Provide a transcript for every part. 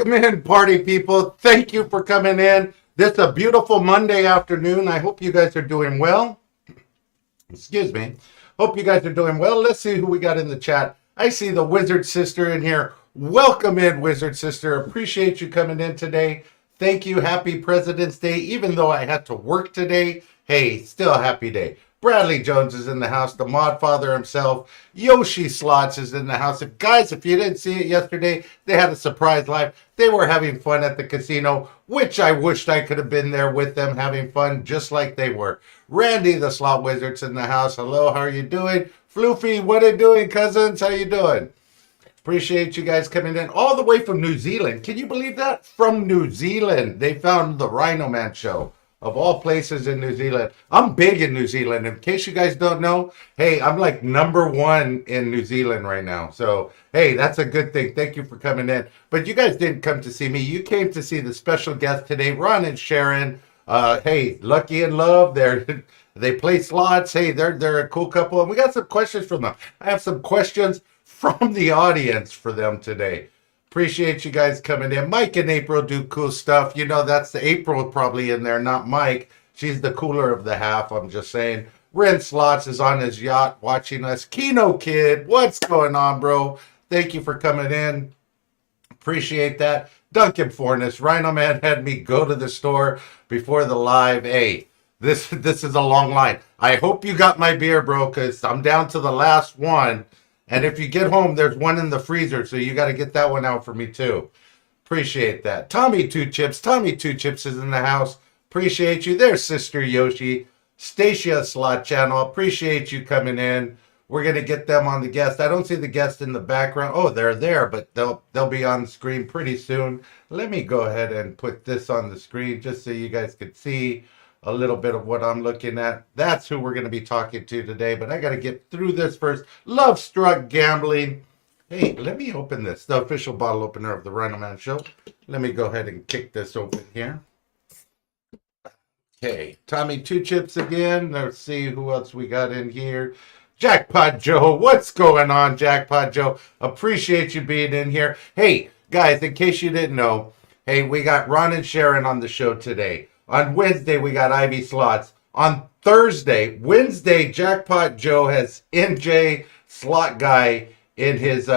Welcome in, party people. Thank you for coming in. This is a beautiful Monday afternoon. I hope you guys are doing well. Excuse me. Hope you guys are doing well. Let's see who we got in the chat. I see the Wizard Sister in here. Welcome in, Wizard Sister. Appreciate you coming in today. Thank you. Happy President's Day. Even though I had to work today, hey, still a happy day. Bradley Jones is in the house, the mod father himself. Yoshi Slots is in the house. Guys, if you didn't see it yesterday, they had a surprise live. They were having fun at the casino, which I wished I could have been there with them having fun just like they were. Randy, the slot wizard's in the house. Hello, how are you doing? Floofy, what are you doing, cousins? How you doing? Appreciate you guys coming in all the way from New Zealand. Can you believe that? From New Zealand. They found the RhinoMan show. Of all places in New Zealand. I'm big in New Zealand. In case you guys don't know, hey, I'm like #1 in New Zealand right now. So, hey, that's a good thing. Thank you for coming in. But you guys didn't come to see me. You came to see the special guest today, Ron and Sharon. Hey, Lucky and Love. They play slots. Hey, they're a cool couple. And we got some questions from them. I have some questions from the audience for them today. Appreciate you guys coming in. Mike and April do cool stuff. You know, that's the April probably in there, not Mike. She's the cooler of the half, I'm just saying. Ren Slots is on his yacht watching us. Kino Kid, what's going on, bro? Thank you for coming in. Appreciate that. Duncan Forness, RhinoMan had me go to the store before the live. Hey, this is a long line. I hope you got my beer, bro, because I'm down to the last one. And if you get home, there's one in the freezer, so you got to get that one out for me too. Appreciate that. Tommy Two Chips is in the house. Appreciate you. There's Sister Yoshi. Stacia Slot Channel. Appreciate you coming in. We're gonna get them on the guest. I don't see the guest in the background. Oh, they're there, but they'll be on the screen pretty soon. Let me go ahead and put this on the screen just so you guys could see a little bit of what I'm looking at. That's who we're going to be talking to today, but I got to get through this first. Love Struck Gambling. Hey, let me open this, the official bottle opener of the RhinoMan Show. Let me go ahead and kick this open here. Okay, Tommy Two Chips again. Let's see who else we got in here. Jackpot Joe, what's going on, Jackpot Joe? Appreciate you being in here. Hey, guys, in case you didn't know, hey, we got Ron and Sharon on the show today. On Wednesday, we got Ivy Slots. On Wednesday, Jackpot Joe has NJ Slot Guy in his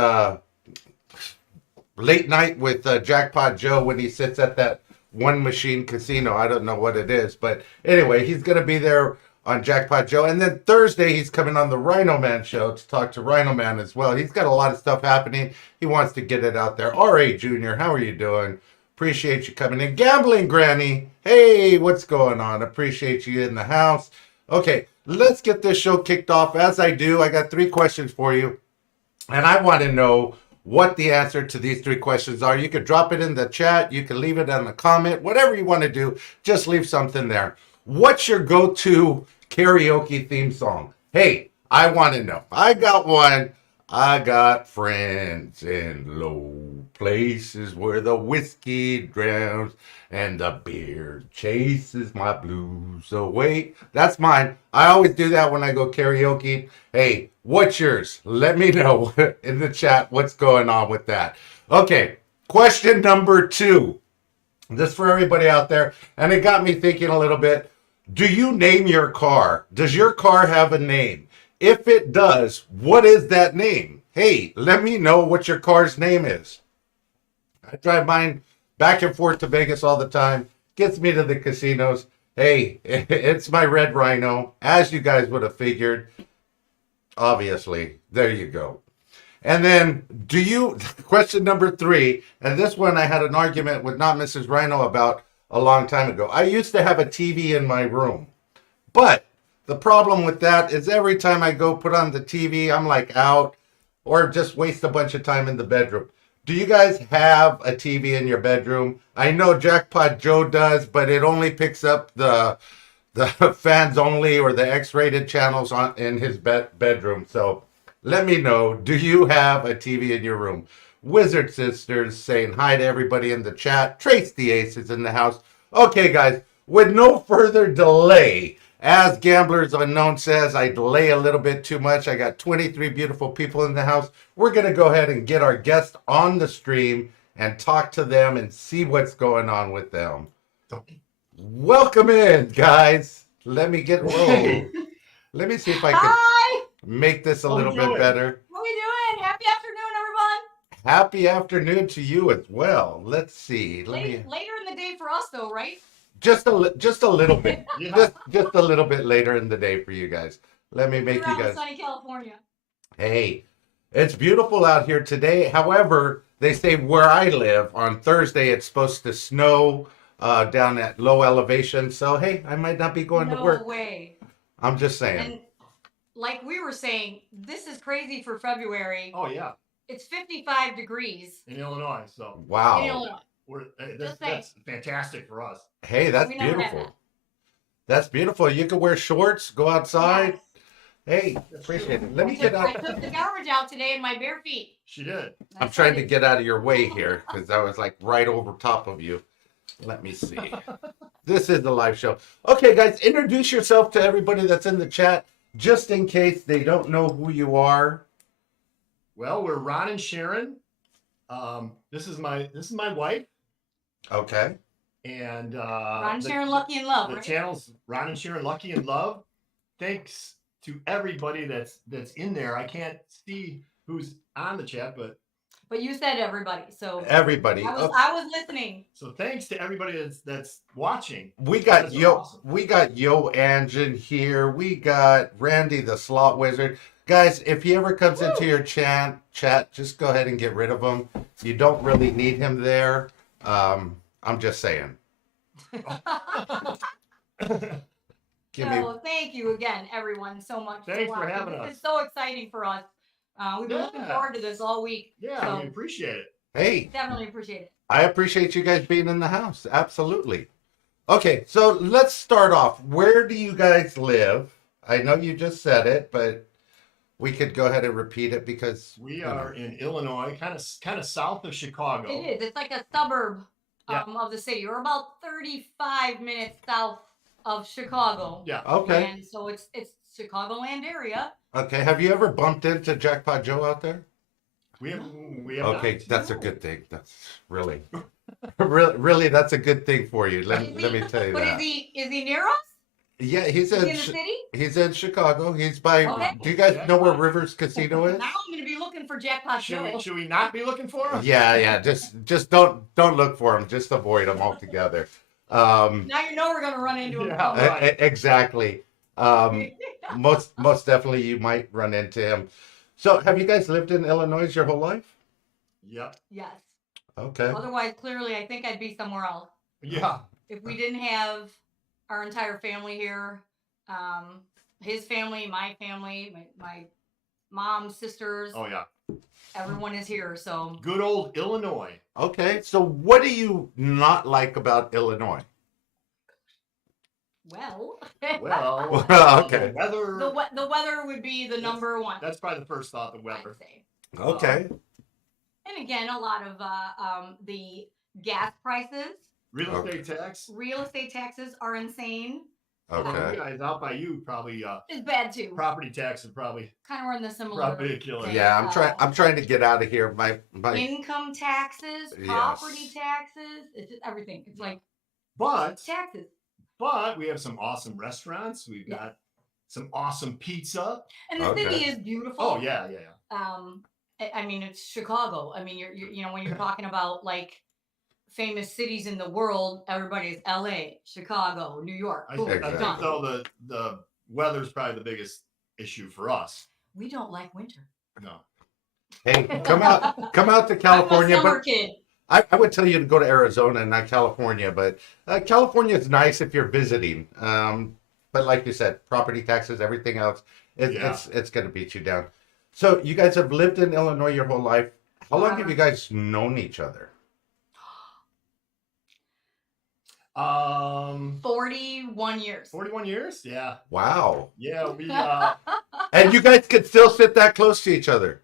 late night with Jackpot Joe when he sits at that one machine casino. I don't know what it is, but anyway, he's going to be there on Jackpot Joe. And then Thursday, he's coming on the RhinoMan Show to talk to RhinoMan as well. He's got a lot of stuff happening. He wants to get it out there. R.A. Jr., how are you doing? Appreciate you coming in. Gambling Granny. Hey, what's going on? Appreciate you in the house. Okay, let's get this show kicked off. As I do, I got 3 questions for you. And I want to know what the answer to these 3 questions are. You could drop it in the chat. You can leave it in a comment. Whatever you want to do, just leave something there. What's your go-to karaoke theme song? Hey, I want to know. I got one. I got friends in low places where the whiskey drowns and the beer chases my blues away. That's mine. I always do that when I go karaoke. Hey, what's yours? Let me know in the chat what's going on with that. Okay, question number 2. This for everybody out there, and it got me thinking a little bit. Do you name your car? Does your car have a name? If it does, what is that name? Hey, let me know what your car's name is. I drive mine back and forth to Vegas all the time. Gets me to the casinos. Hey, it's my red Rhino, as you guys would have figured. Obviously, there you go. And then, question number 3, and this one I had an argument with not Mrs. Rhino about a long time ago. I used to have a TV in my room, but the problem with that is every time I go put on the TV, I'm like out or just waste a bunch of time in the bedroom. Do you guys have a TV in your bedroom? I know Jackpot Joe does, but it only picks up the fans only or the X-rated channels in his bedroom. So let me know, do you have a TV in your room? Wizard Sisters saying hi to everybody in the chat. Trace the Ace is in the house. Okay, guys, with no further delay, as Gamblers Unknown says, I delay a little bit too much. I got 23 beautiful people in the house. We're going to go ahead and get our guest on the stream and talk to them and see what's going on with them. Welcome in, guys. Let me get rolled. Let me see if I can Hi! make this a little bit better. What are we doing? Happy afternoon, everyone. Happy afternoon to you as well. Let's see. Later in the day for us, though, right? Just a little bit. just a little bit later in the day for you guys. Let me make you guys. Sunny California. Hey, it's beautiful out here today. However, they say where I live on Thursday it's supposed to snow down at low elevation. So hey, I might not be going to work. No way. I'm just saying. And like we were saying, this is crazy for February. Oh yeah. It's 55 degrees in Illinois. So wow. In Illinois. That's fantastic for us. Hey, that's beautiful. That's beautiful. You can wear shorts, go outside. Yes. Hey, appreciate it. Let me get out. I took the garbage out today in my bare feet. She did. I'm trying to get out of your way here because I was like right over top of you. Let me see. This is the live show. Okay, guys, introduce yourself to everybody that's in the chat, just in case they don't know who you are. Well, we're Ron and Sharon. This is my wife. Okay. And Ron and Sharon Lucky in Love. The right? channel's Ron and Sharon Lucky in Love. Thanks to everybody that's in there. I can't see who's on the chat, but you said everybody, so everybody. I was listening. So thanks to everybody that's watching. We got we got Yo Angin here. We got Randy the Slot Wizard. Guys, if he ever comes into your chat, just go ahead and get rid of him. You don't really need him there. I'm just saying. Thank you again, everyone, so much. Thanks for having us. It's so exciting for us. We've been looking forward to this all week. Yeah, we appreciate it. Hey. Definitely appreciate it. I appreciate you guys being in the house. Absolutely. Okay, so let's start off. Where do you guys live? I know you just said it, but we could go ahead and repeat it because we are in Illinois, kind of south of Chicago. It is. It's like a suburb of the city. We're about 35 minutes south of Chicago. Yeah. Okay. And so it's Chicagoland area. Okay. Have you ever bumped into Jackpot Joe out there? We have okay, that's a good thing. That's really, really, that's a good thing for you. Let me tell you that. But is he near us? Yeah, he's in the city. He's in Chicago. He's by. Okay. Do you guys know where Rivers Casino is? Now I'm going to be looking for Jackpot Joe. Should we not be looking for him? Yeah. Just don't look for him. Just avoid him altogether. Now you know we're going to run into him. Right. Exactly. Most definitely you might run into him. So, have you guys lived in Illinois your whole life? Yep. Yes. Okay. Otherwise, clearly, I think I'd be somewhere else. Yeah. If we didn't have our entire family here, his family, my family, my mom's sisters. Oh yeah. Everyone is here, so. Good old Illinois. Okay, so what do you not like about Illinois? Well, okay. The weather would be the number one. That's probably the first thought. The weather. I'd say. Okay. And again, a lot of the gas prices. Real estate taxes are insane. Okay. You guys out by you probably. It's bad too. Property taxes probably. Kind of running the similar. Probably a killer. Yeah, I'm trying to get out of here. My income taxes, property taxes. It's just everything. It's like. Taxes. But we have some awesome restaurants. We've got some awesome pizza. And the city is beautiful. Oh yeah. I mean, it's Chicago. I mean, you know when you're talking about like famous cities in the world, everybody's L.A., Chicago, New York. I think though the weather's probably the biggest issue for us. We don't like winter. No. Hey, come out to California. I'm a summer kid. I would tell you to go to Arizona and not California, but California is nice if you're visiting. But like you said, property taxes, everything else, it's going to beat you down. So you guys have lived in Illinois your whole life. How long have you guys known each other? 41 years. 41 years? Yeah. Wow. Yeah, we and you guys could still sit that close to each other.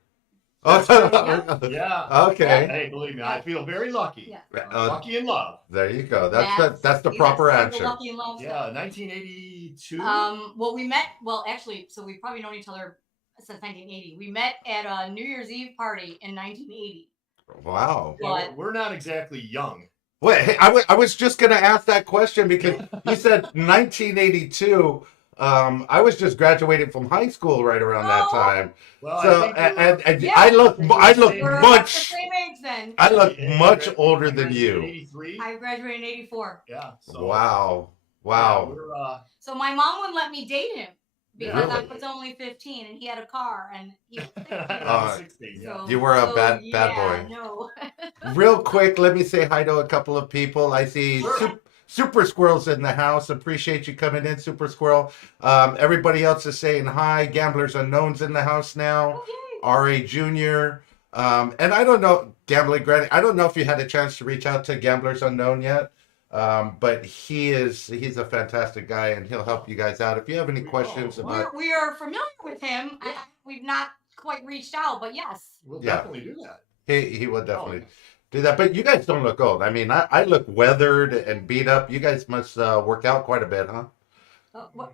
Yeah. Okay. Hey, believe me, I feel very lucky. Yeah. Lucky in love. There you go. That's the proper answer. Lucky in love. Yeah, 1982. Well, we met. Well, actually, so we've probably known each other since 1980. We met at a New Year's Eve party in 1980. Wow. Yeah, But we're not exactly young. Wait, hey, I was just going to ask that question because you said 1982. I was just graduating from high school right around that Oh. time. Well, I So think we're, and Yeah. I look we're about the much same age then. I look I much grad- older I than graduated in you. 83. I graduated in '84. Yeah. So, Wow. Yeah, Wow. we're, So my mom wouldn't let me date him because I Really? was only 15 and he had a car and he was 16. I was 16. Yeah. So, You were a so, bad yeah, boy. No. Real quick, let me say hi to a couple of people. I see Sure. Super Squirrel's in the house. Appreciate you coming in, Super Squirrel. Everybody else is saying hi. Gamblers Unknown's in the house now. Okay. R.A. Jr. And I don't know, Gambling Granny, I don't know if you had a chance to reach out to Gamblers Unknown yet. But he's a fantastic guy and he'll help you guys out. If you have any questions about We are familiar with him. We've not quite reached out, but yes. We'll Yeah. definitely do that. he will definitely do that. But you guys don't look old. I mean, I look weathered and beat up. You guys must work out quite a bit, huh? What?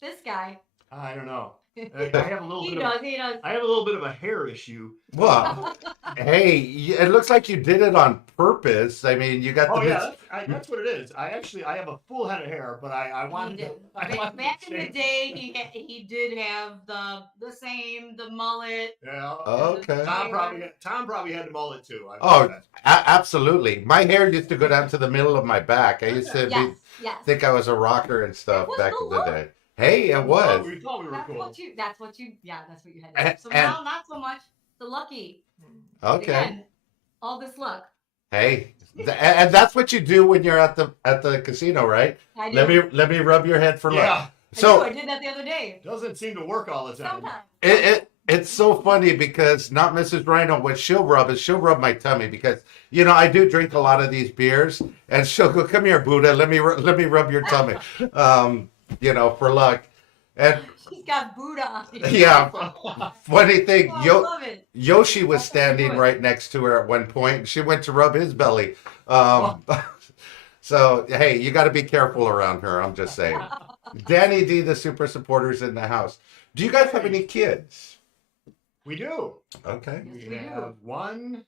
This guy. I don't know. I have a little He bit. does. He does. I have a little bit of a hair issue. Well, hey, it looks like you did it on purpose. I mean, you got Oh the yeah, that's what it is. I have a full head of hair, but I He wanted did. to. I Back wanted back to in the change- day, he did have the mullet. Yeah. Okay. Tom probably had the mullet too. Oh, absolutely. My hair used to go down to the middle of my back. I used to Yes. think I was a rocker and stuff It was back the in the look. day. Hey, it was. We thought we were That's cool. what you. That's what you. Yeah, that's what you had. And- So and- now, not so much. The lucky. Okay. Again, all this luck. Hey, and that's what you do when you're at the casino, right? I do. Let me rub your head for luck. Yeah. So I did that the other day. Doesn't seem to work all the time. Sometimes. it's so funny because not Mrs. Rhino, what she'll rub is she'll rub my tummy because I do drink a lot of these beers and she'll go, come here, Buddha, let me rub your tummy, for luck. And She's got Buddha on it. yeah, funny thing, Oh, I love it. Yoshi was That's how you do standing it. right next to her at one point. And she went to rub his belly. So hey, you got to be careful around her. I'm just saying. Danny D, the super supporters in the house. Do you guys have any kids? We do. Okay. Yes, We we do. have one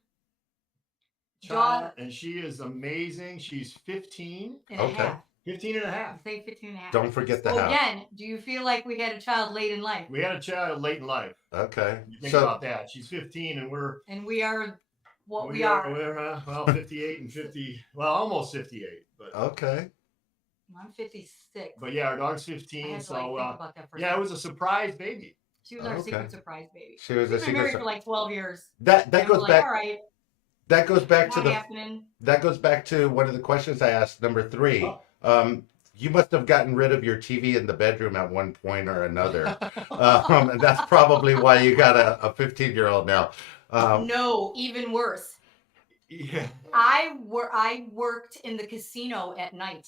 Dawn- child, and she is amazing. She's 15. And Okay. a half. 15 and a half. Say 15 and a half. Don't forget the So house. again, do you feel like we had a child late in life? We had a child late in life. Okay. You think So about that. She's 15, and And we are what we are. We're 58 and 50. Well, almost 58. But okay. I'm 56. but yeah, our dog's I 15. had to So think about that for a yeah, it second. was a surprise baby. She was our Okay. secret surprise baby. She was a We've been secret. married for like 12 years. That And we're goes like, back. all right, That goes back to not happening. That goes back to one of the questions I asked, number 3. Oh. You must have gotten rid of your TV in the bedroom at one point or another. And that's probably why you got a 15-year-old now. No, even worse. Yeah. I worked in the casino at night,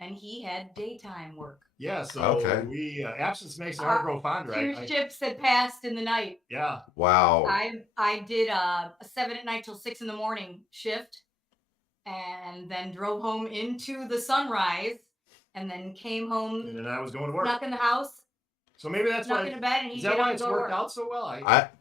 and he had daytime work. Yeah. So Okay. we absence makes the heart grow fonder. 2 shifts had passed in the night. Yeah. Wow. I did a 7 at night till 6 in the morning shift, and then drove home into the sunrise, and then came home, And then I was going to work. snuck in the house, So maybe that's snuck why. into bed, and he Is get that up why and it's go to worked work. out so well?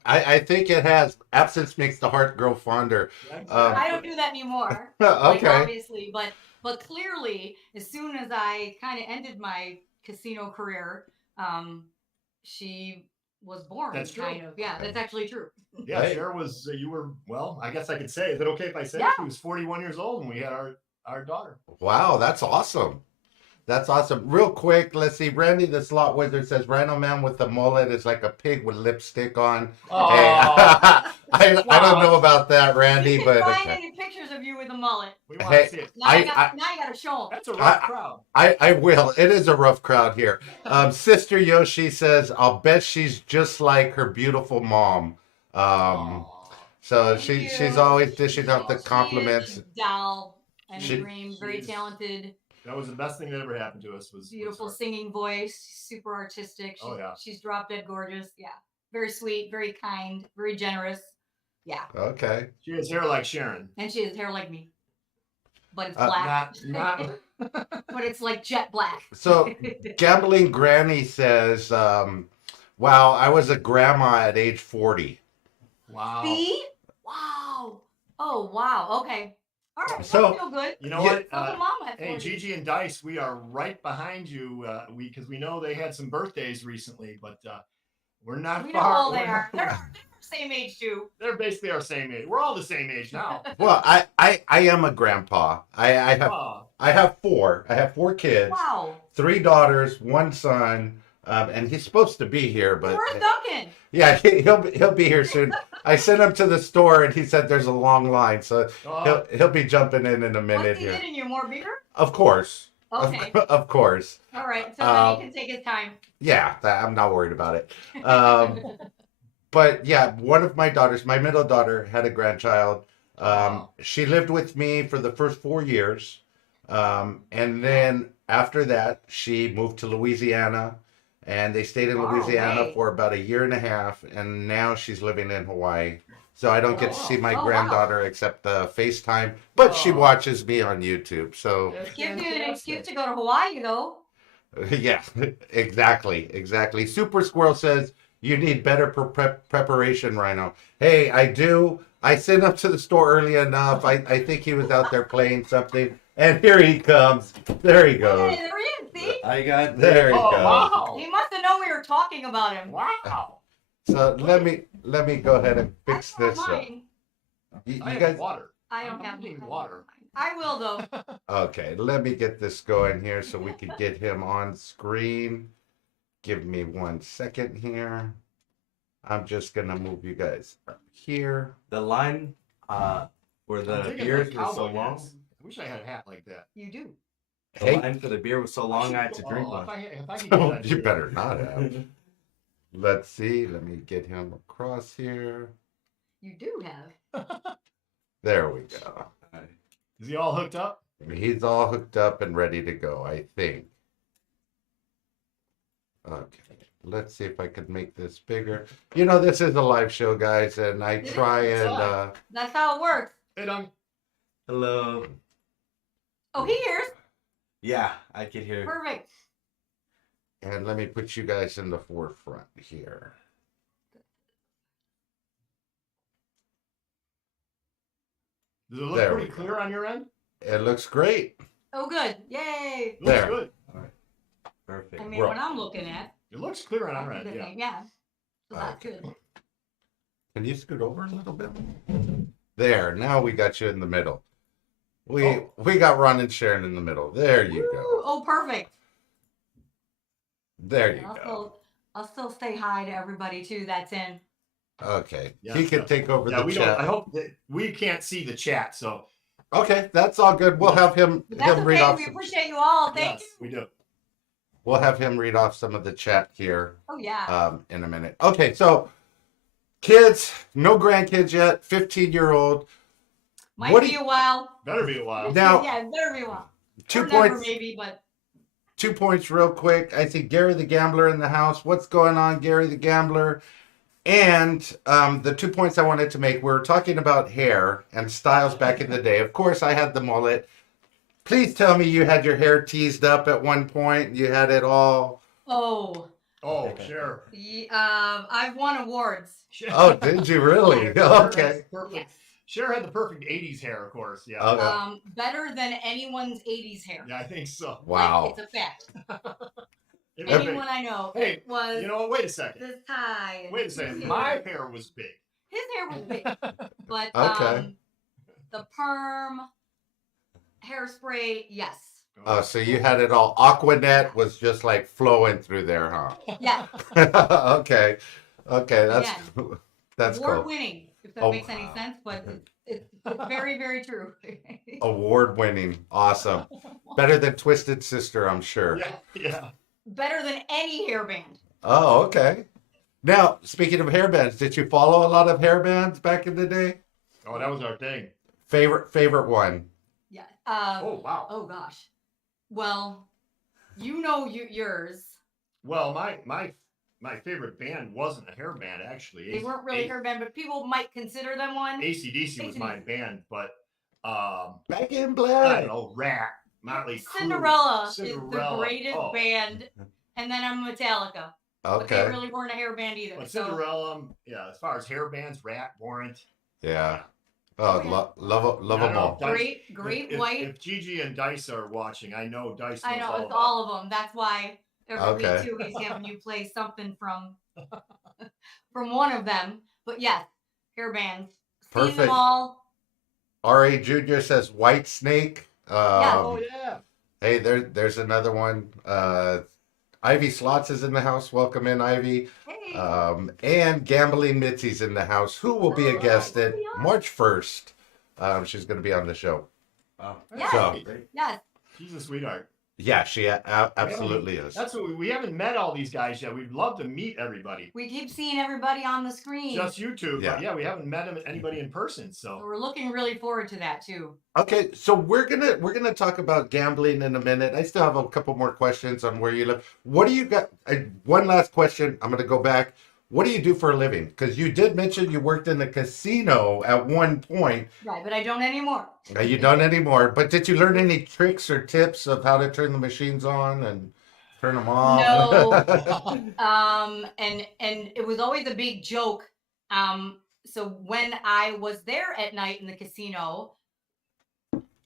I think it has. Absence makes the heart grow fonder. I don't do that anymore. Like, Okay. obviously, but clearly, as soon as I kind of ended my casino career, she was born. That's true. Kind of. Yeah, Okay. that's actually true. Yeah, Hey. Cher was. You were. Well, I guess I could say. Is it okay if I say Yeah. she was 41 years old when we had our daughter? Wow, that's awesome. That's awesome. Real quick, let's see. Randy the Slot Wizard says Rhino Man with the mullet is like a pig with lipstick on. Oh, Hey, I don't know about that, Randy, You can but find okay. any pictures of you with a mullet. we want Hey, to see it. Now, I- you got to show them. That's a rough crowd. I will. It is a rough crowd here. Sister Yoshi says, I'll bet she's just like her beautiful mom. Aw. So Thank you. she's always dishing out the She is compliments. a doll and She- a dream, very she's- talented, That was the best thing that ever happened to us. Was beautiful her. singing voice, super artistic. She's, Oh, yeah. she's drop dead gorgeous. Yeah, very sweet, very kind, very generous. Yeah, Okay. She has hair like Sharon. and she has hair like me, but it's black. Not. But it's like jet black. So Gambling Granny says, wow, I was a grandma at age 40. Wow. See, Wow. Oh wow. Okay. All right. So- I feel good. You know Yeah. what? So the mom had Hey, 40. Gigi and Dice, we are right behind you. Because we know they had some birthdays recently, but we're not We know far. all they we're are. not- They're same age too. They're basically our same age. We're all the same age now. Well, I am a grandpa. I have four. I have 4 kids, Wow. 3 daughters, 1 son, and he's supposed to be here, but Where's Duncan? yeah, he'll be here soon. I sent him to the store, and he said there's a long line, so he'll be jumping in a minute What's he here. getting you? More beer? Of course, Okay. of course. All right. So then he can take his time. Yeah, I'm not worried about it. But yeah, one of my daughters, my middle daughter, had a grandchild. Wow. She lived with me for the first 4 years. And then after that, she moved to Louisiana, and they stayed in Far Louisiana away. for about 1.5 years, and now she's living in Hawaii. So I don't get to see my Oh, wow. granddaughter except FaceTime, but she Oh. watches me on YouTube. So That's Gives you an fantastic. excuse to go to Hawaii though. yeah, exactly. Super Squirrel says you need better preparation, Rhino. Hey, I do. I sent him to the store early enough. I think he was out there playing something, and here he comes. There he Hey, goes. there he is. See? I got There he Oh, goes. wow. He must have known we were talking about him. Wow. So let me go ahead and fix I don't this up. mind. You I have guys, water. I don't I'm have needing I don't water. mind. I will though. okay? Let me get this going here so we can get him on screen. Give me 1 second here. I'm just gonna move you guys up here. the line where I'm the thinking beers like were so cowboy long. hats. I wish I had a hat like that. You do. The Hey. line for the beer was so long I had to drink Oh, one. if I could get Oh, that you too. better not have. Let's see. Let me get him across here. You do have. There we go. Is he all hooked up? He's all hooked up and ready to go, I think. Okay. Let's see if I can make this bigger. You know, this is a live show, guys, and I It try is. and That's how it works. Hey, Dunk. Hello. Oh, he hears. Yeah, I could hear. Perfect. and let me put you guys in the forefront here. Does it look There pretty we go. clear on your end? It looks great. Oh, good. Yay. Looks There. good. Perfect. I mean, Well, what I'm looking at. It looks clear on That's our a end. good Yeah. thing. Yeah. So that's Okay. good. Can you scoot over a little bit? There. Now we got you in the middle. We got Ron and Sharon in the middle. There you Woo! go. Oh, perfect. There you I'll go. I'll still say hi to everybody too. That's in. Okay. Yeah, He can yeah. take over Yeah, the we don't. I chat. hope that we can't see the chat. So Okay, that's all good. We'll have him But that's read okay. off. We Some, appreciate you all. Thank yes, we do. we'll have him read off some of the chat here you. Oh yeah. in a minute. Okay, so kids, no grandkids yet. 15-year-old. Might what do be you- a while. Better be a while. Now- yeah, it better be a while. 2 Or never, points. maybe, but 2 points real quick. I see Gary the Gambler in the house. What's going on, Gary the Gambler? And the 2 points I wanted to make, we were talking about hair and styles back in the day. Of course, I had the mullet. Please tell me you had your hair teased up at one point. You had it all. oh, Oh, sure. I've won awards. Oh, did you really? Okay. Perfect. Yes. Cher had the perfect '80s hair, of course. Yeah. Okay. Better than anyone's '80s hair. Yeah, I think so. Wow. Like, it's a fact. It was big. Anyone I know. Hey, It was You know what? Wait a second. this tie. and Wait a his second. hair. My hair was big. His hair was big, but Okay. the perm, hairspray, yes, Oh, so you had it all. Aquanet was just like flowing through there, huh? yeah. Okay. That's that's Award cool. winning, if that Oh. makes any sense, but it's very, very true. Award winning. Awesome. Better than Twisted Sister, I'm sure. Yeah. Yeah. Better than any hairband. Oh, okay. Now, speaking of hairbands, did you follow a lot of hairbands back in the day? Oh, that was our thing. Favorite one? Yeah. Oh, wow. Oh gosh. Well, you know yours. Well, my favorite band wasn't a hair band, actually. They weren't really hairband, but people might consider them one. AC/DC was my AC/DC. band, but Back in I Black. don't know, Rat, Motley Crue, Cinderella is the Cinderella. greatest Oh. band, and then I'm Metallica. But they Okay. really weren't a hair band either. But So Cinderella, yeah, as far as hair bands, Rat, Warrant, Yeah. Oh, Okay. love I don't them know, all. Dice- Great if, white. If Gigi and Dice are watching, I know Dice knows I know all it's about all of them. That's why every Okay. week too he's having you play something from one of them. But yes, hair bands. Seen them Perfect. all. R.A. Jr. says White Snake. Oh yeah. Hey, there's another one. Ivy Slots is in the house. Welcome in, Ivy. Hey. And Gambling Mitzi's in the house, who will be a Oh, guest at yeah. March 1st. She's going to be on the show. Wow. Yes. So, Great. Yes. She's a sweetheart. yeah, she absolutely is. That's what we haven't met all these guys yet. We'd love to meet everybody. We keep seeing everybody on the screen. Just YouTube, Yeah. but yeah, we haven't met anybody in person. So So we're looking really forward to that too. Okay, so we're gonna talk about gambling in a minute. I still have a couple more questions on where you live. What do you got? One last question. I'm gonna go back. What do you do for a living? Because you did mention you worked in the casino at one point. Right, but I don't anymore. You don't anymore. But did you learn any tricks or tips of how to turn the machines on and turn them off? And it was always a big joke. So when I was there at night in the casino,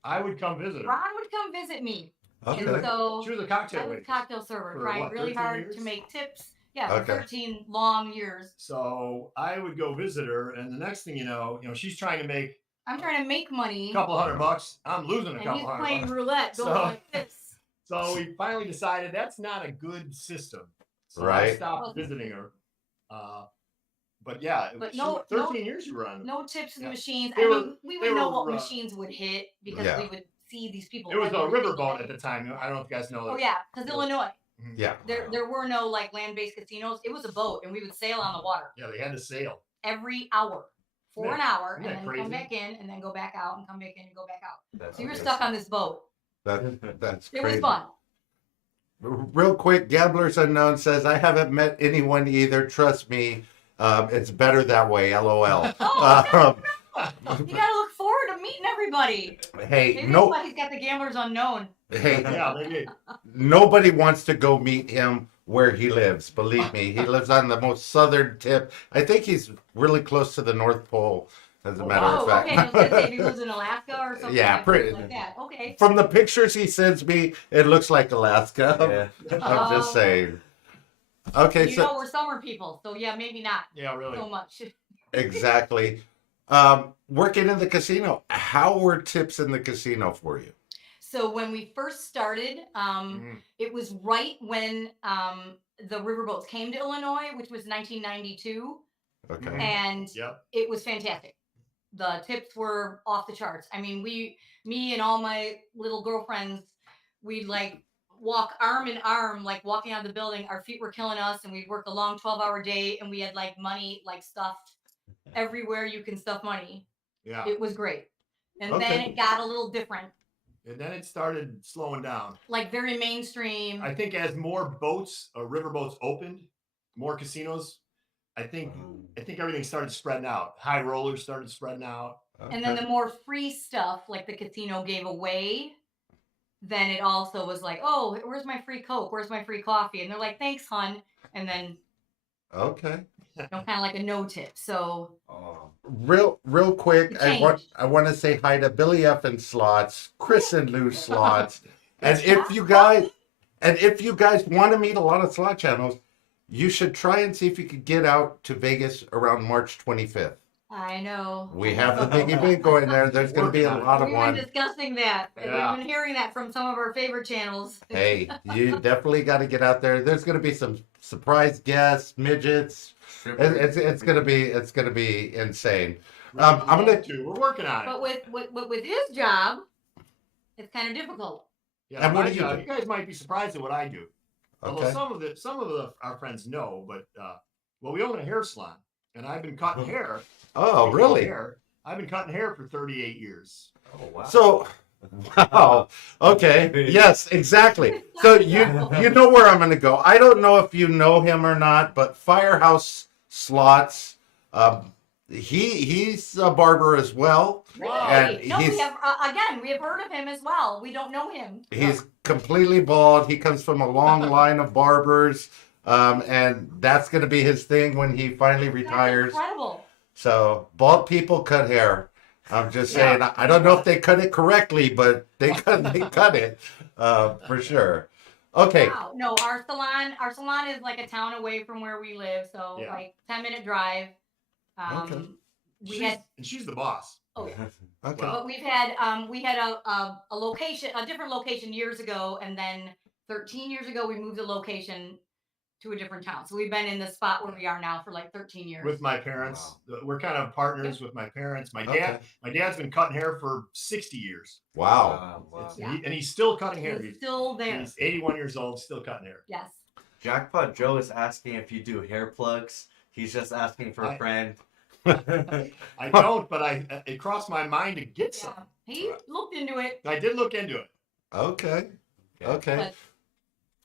I would come visit her. Ron would come visit me. Okay. And so She was a I cocktail was waitress. cocktail server, For trying what, really 13 hard years? to make tips. Yeah, for Okay. 13 long years. So I would go visit her, and the next thing you know, she's trying to make I'm trying to make money, a couple $100. I'm losing a and couple he's $100. playing roulette, going So- like this. So we finally decided that's not a good system. So I Right. stopped visiting her. But yeah, But she- no- 13 years you were on. No tips in the Yeah. machines. They I were- mean, we they would know were, what machines would hit because Yeah. we would see these people. It was a every riverboat day. at the time. I don't know if you guys know that. Oh yeah, because Illinois, Yeah. there were no like land-based casinos. It was a boat, and we would sail on the water Yeah, they had to sail. every hour for Isn't an that- hour, isn't and that then come crazy? back in, and then go back out, and come back in, and go back out. That's So you were amazing. stuck on this boat. That's It crazy. was fun. Real quick, Gamblers Unknown says, I haven't met anyone either. Trust me, it's better that way. LOL. Oh, you gotta look forward to meeting everybody. Hey, Maybe no, that's why he's got the Gamblers Unknown. hey, Yeah, they did. nobody wants to go meet him where he lives. Believe me, he lives on the most southern tip. I think he's really close to the North Pole, as a matter Oh, of fact. okay. I was gonna say if he lives in Alaska or something. Yeah, like, pretty- like that. Okay. From the pictures he sends me, it looks like Alaska. Yeah. I'm just saying. Okay, You so know we're summer people, so yeah, maybe not Yeah, really. so much. exactly. Working in the casino, how were tips in the casino for you? So when we first started, Mhm. it was right when the riverboats came to Illinois, which was 1992, Okay. Mhm. and Yep. it was fantastic. The tips were off the charts. I mean, me and all my little girlfriends, we'd like walk arm in arm, like walking out of the building. Our feet were killing us, and we'd work a long 12-hour day, and we had like money like stuffed everywhere you can stuff money. Yeah. It was great. And Okay. then it got a little different, And then it started slowing down. like very mainstream. I think as more boats or riverboats opened, more casinos, I think everything started spreading out. High rollers started spreading out. And then the more free stuff, like the casino gave away, then it also was like, oh, where's my free Coke? Where's my free coffee? And they're like, thanks, hun. And then, Okay. kind of like a no tip. So Oh. Real quick, Change. I want to say hi to Billy F and Slots, Chris and Lou Slots, and That's if not you guys want to meet a lot of slot channels, you should try and see if you could get out to Vegas around March 25th. I know. We have the big event going there. There's going to be a Working on it. lot of We've been one. discussing that. and Yeah. We've been hearing that from some of our favorite channels. Hey, you definitely got to get out there. There's going to be some surprise guests, midgets. It's going to be insane. I'm gonna- We're working on it. But with his job, it's kind of difficult. Yeah, And what my do you job, do? you guys might be surprised at what I do. Although Okay. some of our friends know, but well, we own a hair salon, and I've been cutting hair. Oh, Speaking of really? hair, I've been cutting hair for 38 years. Oh, wow. So, wow. Okay. Yes, exactly. So you know where I'm going to go. I don't know if you know him or not, but Firehouse Slots. He's a barber as well. Wow. And No, he's- we have we have heard of him as well. We don't know him. He's completely bald. He comes from a long line of barbers, and that's going to be his thing when he finally That's retires. incredible. So bald people cut hair. I'm just saying. I don't know if they cut it correctly, but they cut it for sure. Okay. Wow. No, our salon is like a town away from where we live, so Yeah. like 10-minute drive. Okay. She's the boss. Oh yeah. Okay. Wow. But we had a location, a different location years ago, and then 13 years ago we moved the location to a different town. So we've been in the spot where we are now for like 13 years. With my parents, we're kind of partners with my parents. My dad's been cutting hair for 60 years. Wow. And he's still cutting hair. He's still there. He's 81 years old, still cutting hair. Yes. Jackpot Joe is asking if you do hair plugs. He's just asking for a friend. I don't, but it crossed my mind to get some. He looked into it. I did look into it. Okay. But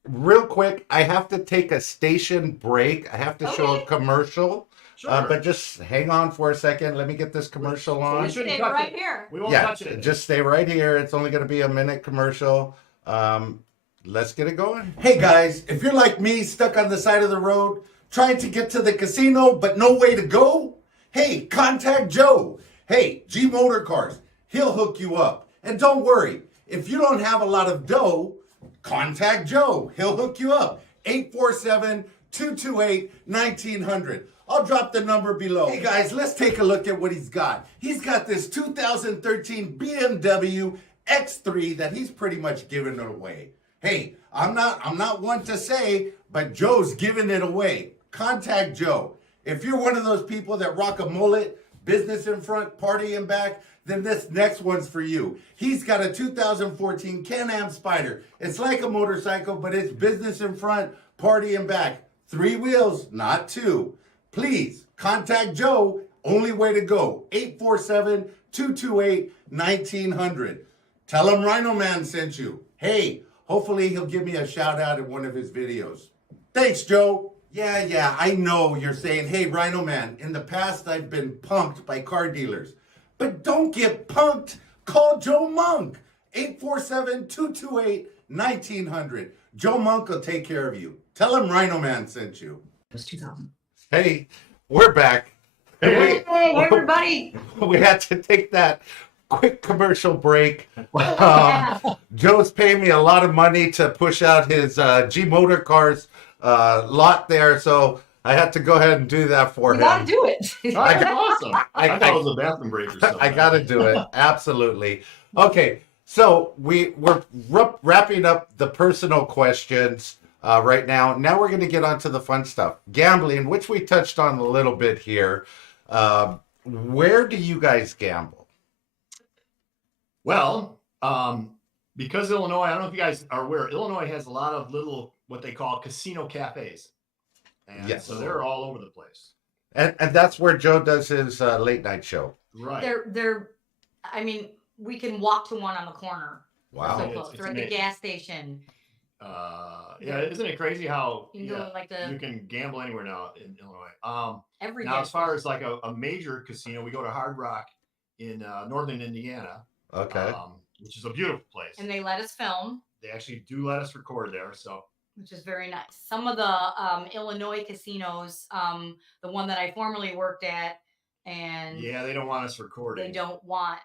Real quick, I have to take a station break. I have to show a commercial. Sure. But just hang on for a second. Let me get this commercial on. we shouldn't stay touch right it. here. We won't Yeah, touch it. just stay right here. It's only going to be a minute commercial. Let's get it going. Hey guys, if you're like me, stuck on the side of the road, trying to get to the casino, but no way to go, hey, contact Joe. Hey, G Motor Cars, he'll hook you up. And don't worry, if you don't have a lot of dough, contact Joe. He'll hook you up. 847-228-1900. I'll drop the number below. Hey guys, let's take a look at what he's got. He's got this 2013 BMW X3 that he's pretty much giving it away. Hey, I'm not one to say, but Joe's giving it away. Contact Joe. If you're one of those people that rock a mullet, business in front, party in back, then this next one's for you. He's got a 2014 Can-Am Spyder. It's like a motorcycle, but it's business in front, party in back. 3 wheels, not 2. Please, contact Joe. Only way to go. 847-228-1900. Tell him RhinoMan sent you. Hey, hopefully he'll give me a shout out in one of his videos. Thanks, Joe. Yeah, I know you're saying, hey, RhinoMan, in the past I've been punked by car dealers. But don't get punked. Call Joe Monk. 847-228-1900. Joe Monk will take care of you. Tell him RhinoMan sent you. it was 2000. Hey, we're back. Hey, everybody. We had to take that quick commercial break. Yeah. Joe's paying me a lot of money to push out his G Motor Cars lot there, so I had to go ahead and do that for You him. gotta do it. That's awesome. I thought it was a bathroom break or something. I got to do it. Absolutely. Okay, so we're wrapping up the personal questions right now. Now we're going to get on to the fun stuff. Gambling, which we touched on a little bit here. Where do you guys gamble? Well, because Illinois, I don't know if you guys are aware, Illinois has a lot of little, what they call casino cafes. And Yes. so they're all over the place. And that's where Joe does his late night show. Right. They're I mean, we can walk to one on the corner. Wow. So It's- close. it's They're at the amazing. gas station. Yeah, isn't it crazy how You can go like you can gamble anywhere now in Illinois? every Now, gas as far station. as like a major casino, we go to Hard Rock in northern Indiana, Okay. which is a beautiful place. And they let us film, They actually do let us record there. So which is very nice. Some of the Illinois casinos, the one that I formerly worked at, and yeah, they don't want us recording. they don't want,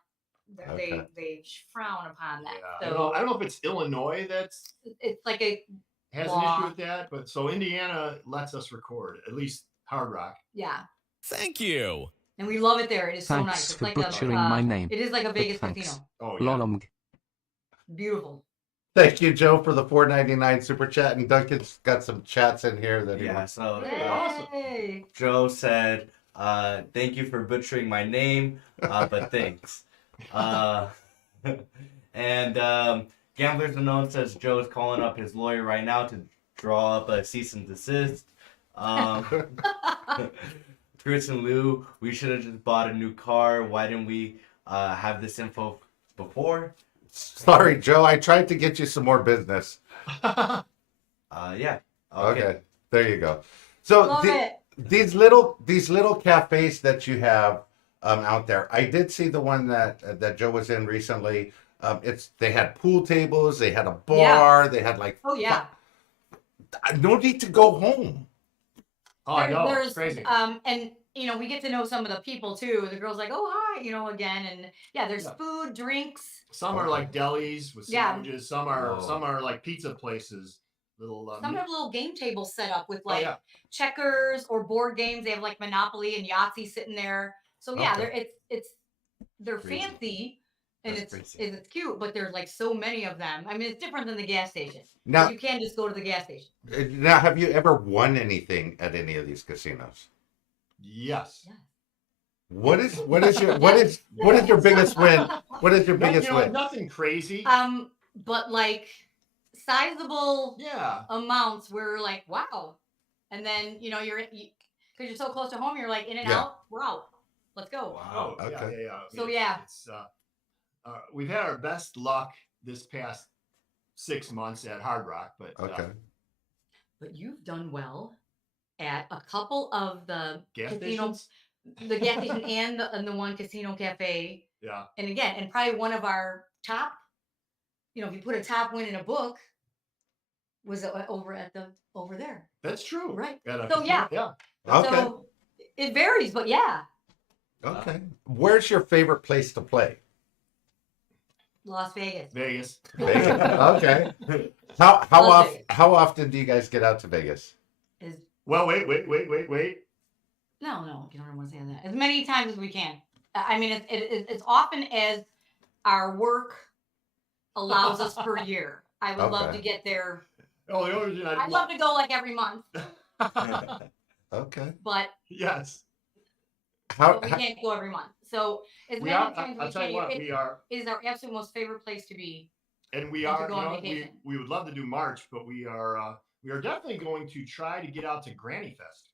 Okay. they frown upon that. Yeah, So I don't know if it's Illinois that's it's like a has an law. issue with that, but so Indiana lets us record, at least Hard Rock. yeah, Thank you. and we love it there. It is so Thanks nice. It's for like butchering a my name. it is like a Vegas thanks. casino. Oh yeah. Lolong. Beautiful. Thank you, Joe, for the $4.99 super chat. And Duncan's got some chats in here that he Yeah, wants. so awesome. Yay. Joe said, thank you for butchering my name, but thanks. And Gamblers Unknown says Joe is calling up his lawyer right now to draw up a cease and desist. Chris and Lou, we should have just bought a new car. Why didn't we have this info before? Sorry, Joe. I tried to get you some more business. Yeah. Okay. There you go. So Love it. these little cafes that you have out there, I did see the one that Joe was in recently. They had pool tables, they had a bar, they had like Oh yeah. no need to go home. Oh, I know. There's It's crazy. and you know, we get to know some of the people too. The girl's like, oh hi, you know, again, and yeah, there's Yeah. food, drinks. Some are like delis with Yeah. sandwiches. Some Whoa. are like pizza places. Little. Some have little game tables set up with Oh, like yeah. checkers or board games. They have like Monopoly and Yahtzee sitting there. So yeah, Okay. they're Crazy. fancy and That's it's crazy. it's cute, but there's like so many of them. I mean, it's different than the gas station. Now, You can't just go to the gas station. now, have you ever won anything at any of these casinos? Yes. Yeah. What is your biggest win? What is your biggest win? Nothing crazy. But like sizable Yeah. amounts where like, wow. And then, you know, because you're so close to home, you're like in and Yeah. out, we're out. Let's go. Wow. Oh, yeah, Okay. yeah. I So, mean, yeah. it's we've had our best luck this past 6 months at Hard Rock, but Okay. But you've done well at a couple of the gas casinos, stations. the gas station and the one casino cafe. Yeah. And again, and probably one of our top, you know, if you put a top win in a book, was over there. That's true. Right. At a So, yeah. casino, Okay. So it varies, but yeah, Okay. Where's your favorite place to play? Las Vegas. Vegas. Vegas. Okay. Las Vegas. How often do you guys get out to Vegas? Is Well, wait. no, you don't want to say that. As many times as we can. I mean, it's often as our work allows us per year. I would love Okay. to get there. Oh, the only reason I'd love to go like every month, Okay. but Yes. How, we can't go every month. So as We many are. times I'll as tell we you what. can, We are. it is our absolute most favorite place to be. And we And to are, go you on know, vacation. we would love to do March, but we are definitely going to try to get out to Granny Fest.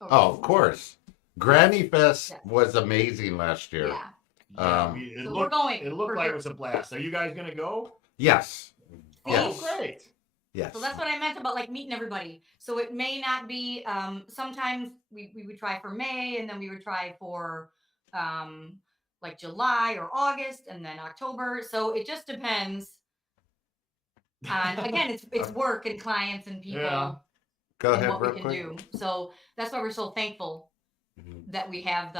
oh, of course. Granny Fest Yeah. was amazing last year. Yeah. Um, It So we're looked, going. it looked for like it sure. was a blast. Are you guys gonna go? Yes. Oh, Yes. great. Yes. So that's what I meant about like meeting everybody. So it may not be. Sometimes we would try for May, and then we would try for like July or August, and then October. So it just depends. And again, it's work and clients and people Yeah. Go and ahead, what we real can quick. do. So that's why we're so thankful Mhm. that we have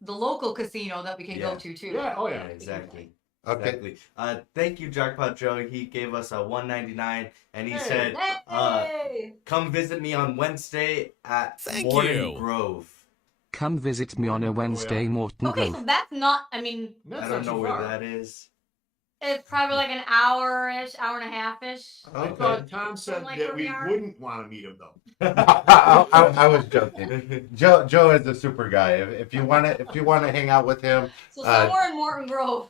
the local casino that we can Yeah. go to too. Yeah. Oh, Yeah, yeah. exactly. Okay. Exactly. Thank you, Jackpot Joe. He gave us a $1.99, and he Hey. said, Hey! "Come visit me on Wednesday at Thank Morton you. Grove." Come visit me on a Wednesday, Morton Okay, Grove. so that's not. I mean, That's I don't not know too where far. that is. it's probably like an hour-ish, hour and a half-ish. I Okay. thought Tom said like that where we we are. wouldn't want to meet him though. I was joking. Joe is a super guy. If you want to hang out with him, So somewhere in Morton Grove.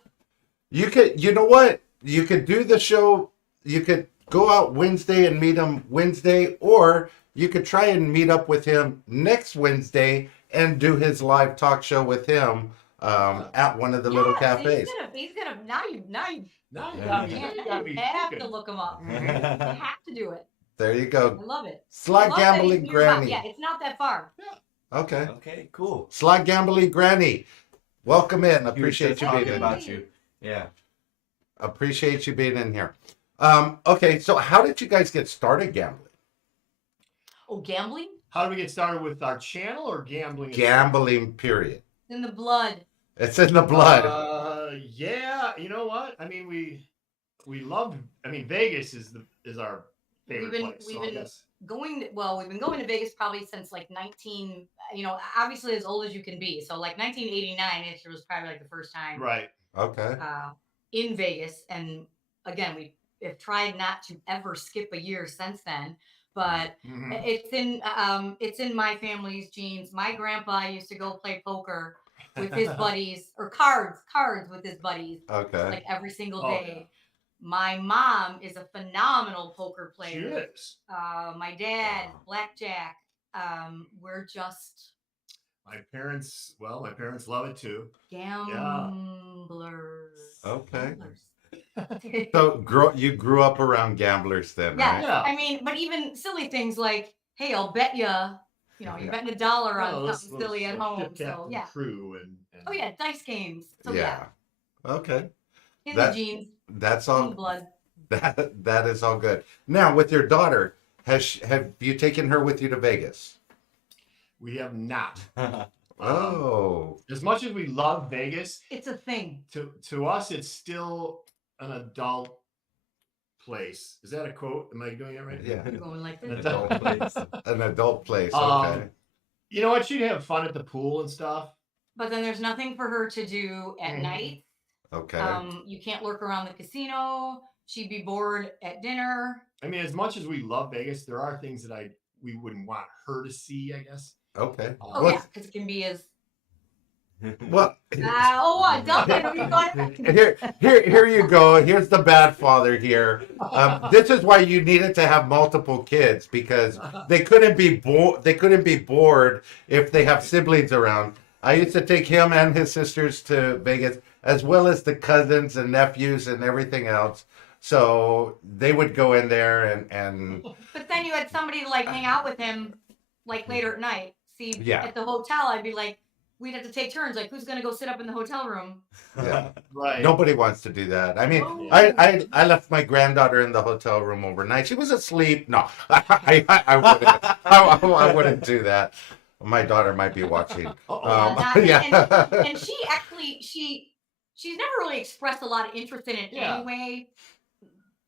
you could. You know what? You could do the show. You could go out Wednesday and meet him Wednesday, or you could try and meet up with him next Wednesday and do his live talk show with him at one of the little Yeah, cafes. He's gonna. Now you Now you Yeah. gotta be, you gotta be have thinking. to look him up. You have to do it. There you I go. love it. I Sly love that he's Gambling nearby. Granny. Yeah, it's not that far. Okay. Okay, cool. Sly Gambling Granny. Welcome in. He was Appreciate just you talking being in. about you. Yeah. Appreciate you being in here. Okay, so how did you guys get started gambling? Oh, gambling How do we get started with our channel or gambling? itself? Gambling, period. in the blood. It's in the blood. Yeah. You know what? I mean, we love. I mean, Vegas is our favorite place. We've so I been guess. we've been going to Vegas probably since like 19. You know, obviously as old as you can be. So like 1989 ish was probably like the first time Right. Okay. in Vegas. And again, we have tried not to ever skip a year since then. But Mhm. it's in my family's genes. My grandpa used to go play poker with his buddies, or cards with his buddies, Okay. like every single Oh, day. My mom is a phenomenal poker She player. is. My dad, Wow. blackjack. We're just My parents love it too. gamblers. Okay. Gamblers. So you grew up around gamblers then, Yeah, right? Yeah. I mean, but even silly things like, hey, I'll bet you, you're Yeah. betting $1 on Well, something silly at Ship home. So Captain yeah. Crew and Oh yeah, dice games. So Yeah. Okay. in That- the genes, That's in the all. blood. That is all good. Now with your daughter, have you taken her with you to Vegas? We have not. Oh. As much as we love Vegas, It's a thing. to us, it's still an adult place. Is that a quote? Am I doing it right? Yeah. You're going like An this. Adult place. An adult place. Um, Okay. You know what? She'd have fun at the pool and stuff. But then there's nothing for her to do at Mhm. night. Okay. You can't lurk around the casino. She'd be bored at dinner. I mean, as much as we love Vegas, there are things that we wouldn't want her to see, I guess. Okay. Oh Well, yeah, because it can be as Well, here you go. Here's the bad father here. This is why you needed to have multiple kids because they couldn't be They couldn't be bored if they have siblings around. I used to take him and his sisters to Vegas, as well as the cousins and nephews and everything else. So they would go in there and But then you had somebody to like hang out with him like later at night. See, Yeah. at the hotel, I'd be like, we'd have to take turns. Like, who's gonna go sit up in the hotel room? yeah. Right. Nobody wants to do that. I mean, Oh. I left my granddaughter in the hotel room overnight. She was asleep. No, I wouldn't. I wouldn't do that. My daughter might be watching. And she actually she's never really expressed a lot of interest in it Yeah. anyway.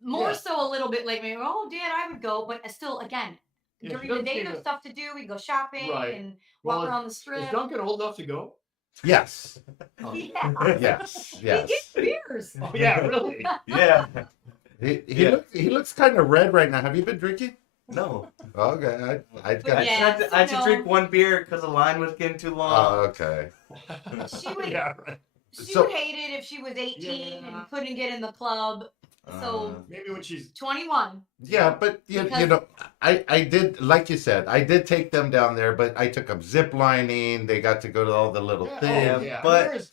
More Yeah. so a little bit like maybe, oh Dad, I would go, but still again, Yeah, during she the doesn't day seem there's to- stuff to do. We go shopping Right. and Well, walk around the Is strip. Duncan old enough to go? Yes, Oh, Yeah. yes, He yes. gets beers. Oh, yeah, really? Yeah. Yeah. He looks kind of red right now. Have you been drinking? No. Okay, I But got. yeah. I had to so drink one beer because the line was getting too long. Okay. She would Yeah, right. she So- would hate it if she was 18 Yeah. and couldn't get in the club. So Maybe when she's 21. Yeah, but you Because- know, I did, like you said, I did take them down there, but I took them zip lining. They got to go to all the little yeah, things. oh, yeah. but-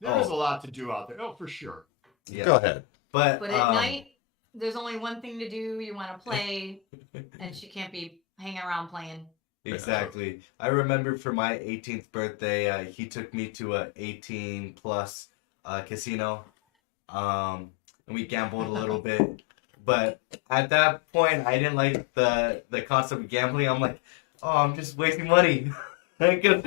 there is a lot to do out there. Oh, for sure. yeah. Go ahead. But But at night, there's only one thing to do. You want to play, and she can't be hanging around playing. Exactly. I remember for my 18th birthday, he took me to a 18 plus casino, and we gambled a little bit. But at that point, I didn't like the concept of gambling. I'm like, oh, I'm just wasting money. Because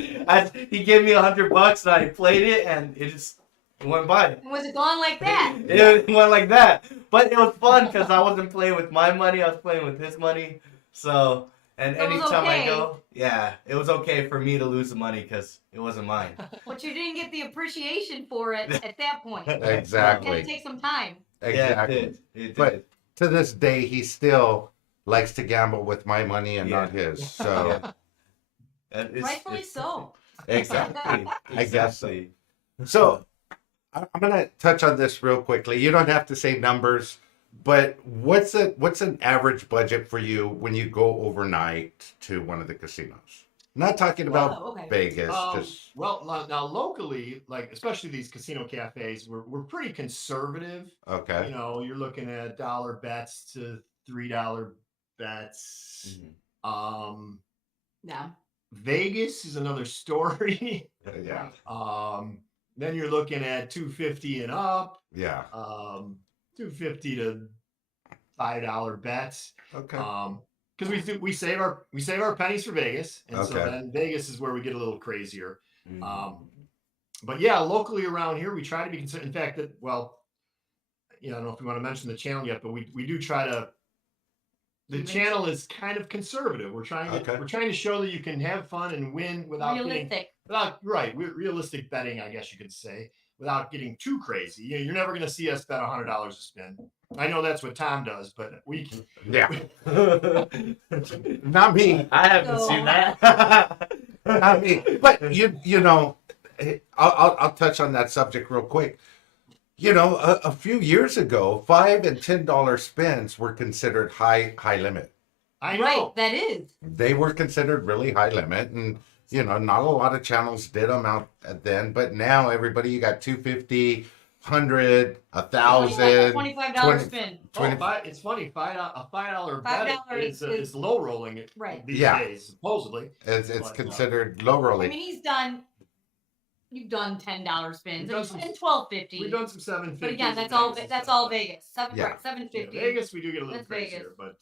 he gave me $100 and I played it, and it just went by. Was it gone like that? It went like that. But it was fun because I wasn't playing with my money. I was playing with his money. So, and So it was anytime I okay. go, yeah, it was okay for me to lose the money because it wasn't mine. But you didn't get the appreciation for it at that point. It Exactly. had to take some time. Exactly. Yeah, it did. It did. But to this day, he still likes to gamble with my money and not his. So And Rightfully so. exactly. I guess so. Exactly. So I'm gonna touch on this real quickly. You don't have to say numbers, but what's an average budget for you when you go overnight to one of the casinos? Not talking about Oh, okay. Vegas, just Well, now locally, like especially these casino cafes, we're pretty conservative. okay. You know, you're looking at dollar bets to $3 bets. Yeah. Vegas is another story. Yeah, Then you're looking at 250 and up, yeah. 250 to $5 bets. Okay. Because we save our pennies for Vegas, and so Okay. then Vegas is where we get a little crazier. Mhm. But yeah, locally around here, we try to be concerned. In fact, I don't know if we want to mention the channel yet, but we do try to. The Keep it- channel is kind of conservative. We're trying to show that you can have fun and win without Realistic. realistic betting, I guess you could say, without getting too crazy. You're never going to see us bet $100 a spin. I know that's what Tom does, but we can. Yeah. Not me. I haven't So- seen that. Not me. But you know, I'll touch on that subject real quick. You know, a few years ago, $5 and $10 spins were considered high limit. I know. Right. That is. They were considered really high limit, and you know, not a lot of channels did them out then. But now everybody, you got 250, 100, Like 1,000. a $25 spin. It's funny. A $5 bet $5 is low rolling it Right. these Yeah. days, supposedly. It's But, considered low I rolling. mean, you've done $10 spins We've done some- and $12.50. We've done some 750s. But again, that's in all. Vegas That's and all stuff. Vegas. Yeah. Right, $7.50. Yeah, Vegas, we do get a little That's Vegas. crazier, but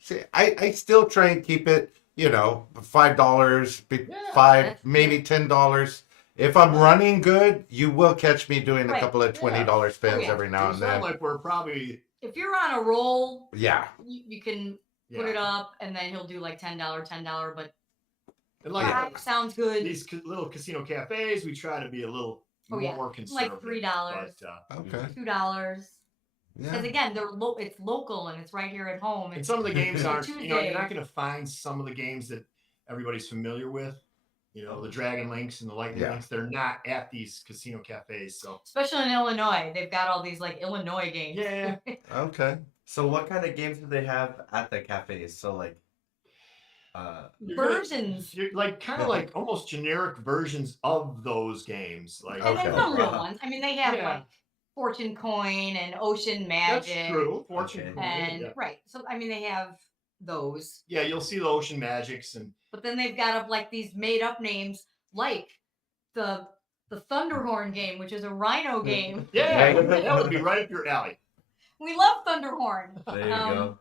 See, I still try and keep it $5, Yeah, five, maybe $10. If I'm running good, you will catch me doing a Right. couple of $20 spins yeah. every So now it's and not then. like we're probably If you're on a roll, Yeah. you can put yeah. it up, and then he'll do like $10, but And like $5 sounds good. these little casino cafes, we try to be a little Oh, yeah. more conservative. $3, But, Okay. $2. Yeah. Because again, it's local and it's right here at home. and It's some of the games aren't, Tuesday. you're not going to find some of the games that everybody's familiar with. The Dragon Links and the Lightning Links, they're not at these casino cafes. So especially in Illinois, they've got all these like Illinois games. yeah, Okay. So what kind of games do they have at the cafes? So like, Versions. You're like kind of like almost generic versions of those games. Like And Okay. then some real Wow. ones. I mean, they have Yeah. like Fortune Coin and Ocean that's Magic. true. Fortune Okay. Coin, And yeah. right. So I mean they have those. Yeah, you'll see the Ocean Magics and But then they've got up like these made up names like the Thunderhorn game, which is a Rhino game. yeah, that would be right up your alley. We love Thunderhorn. there you go.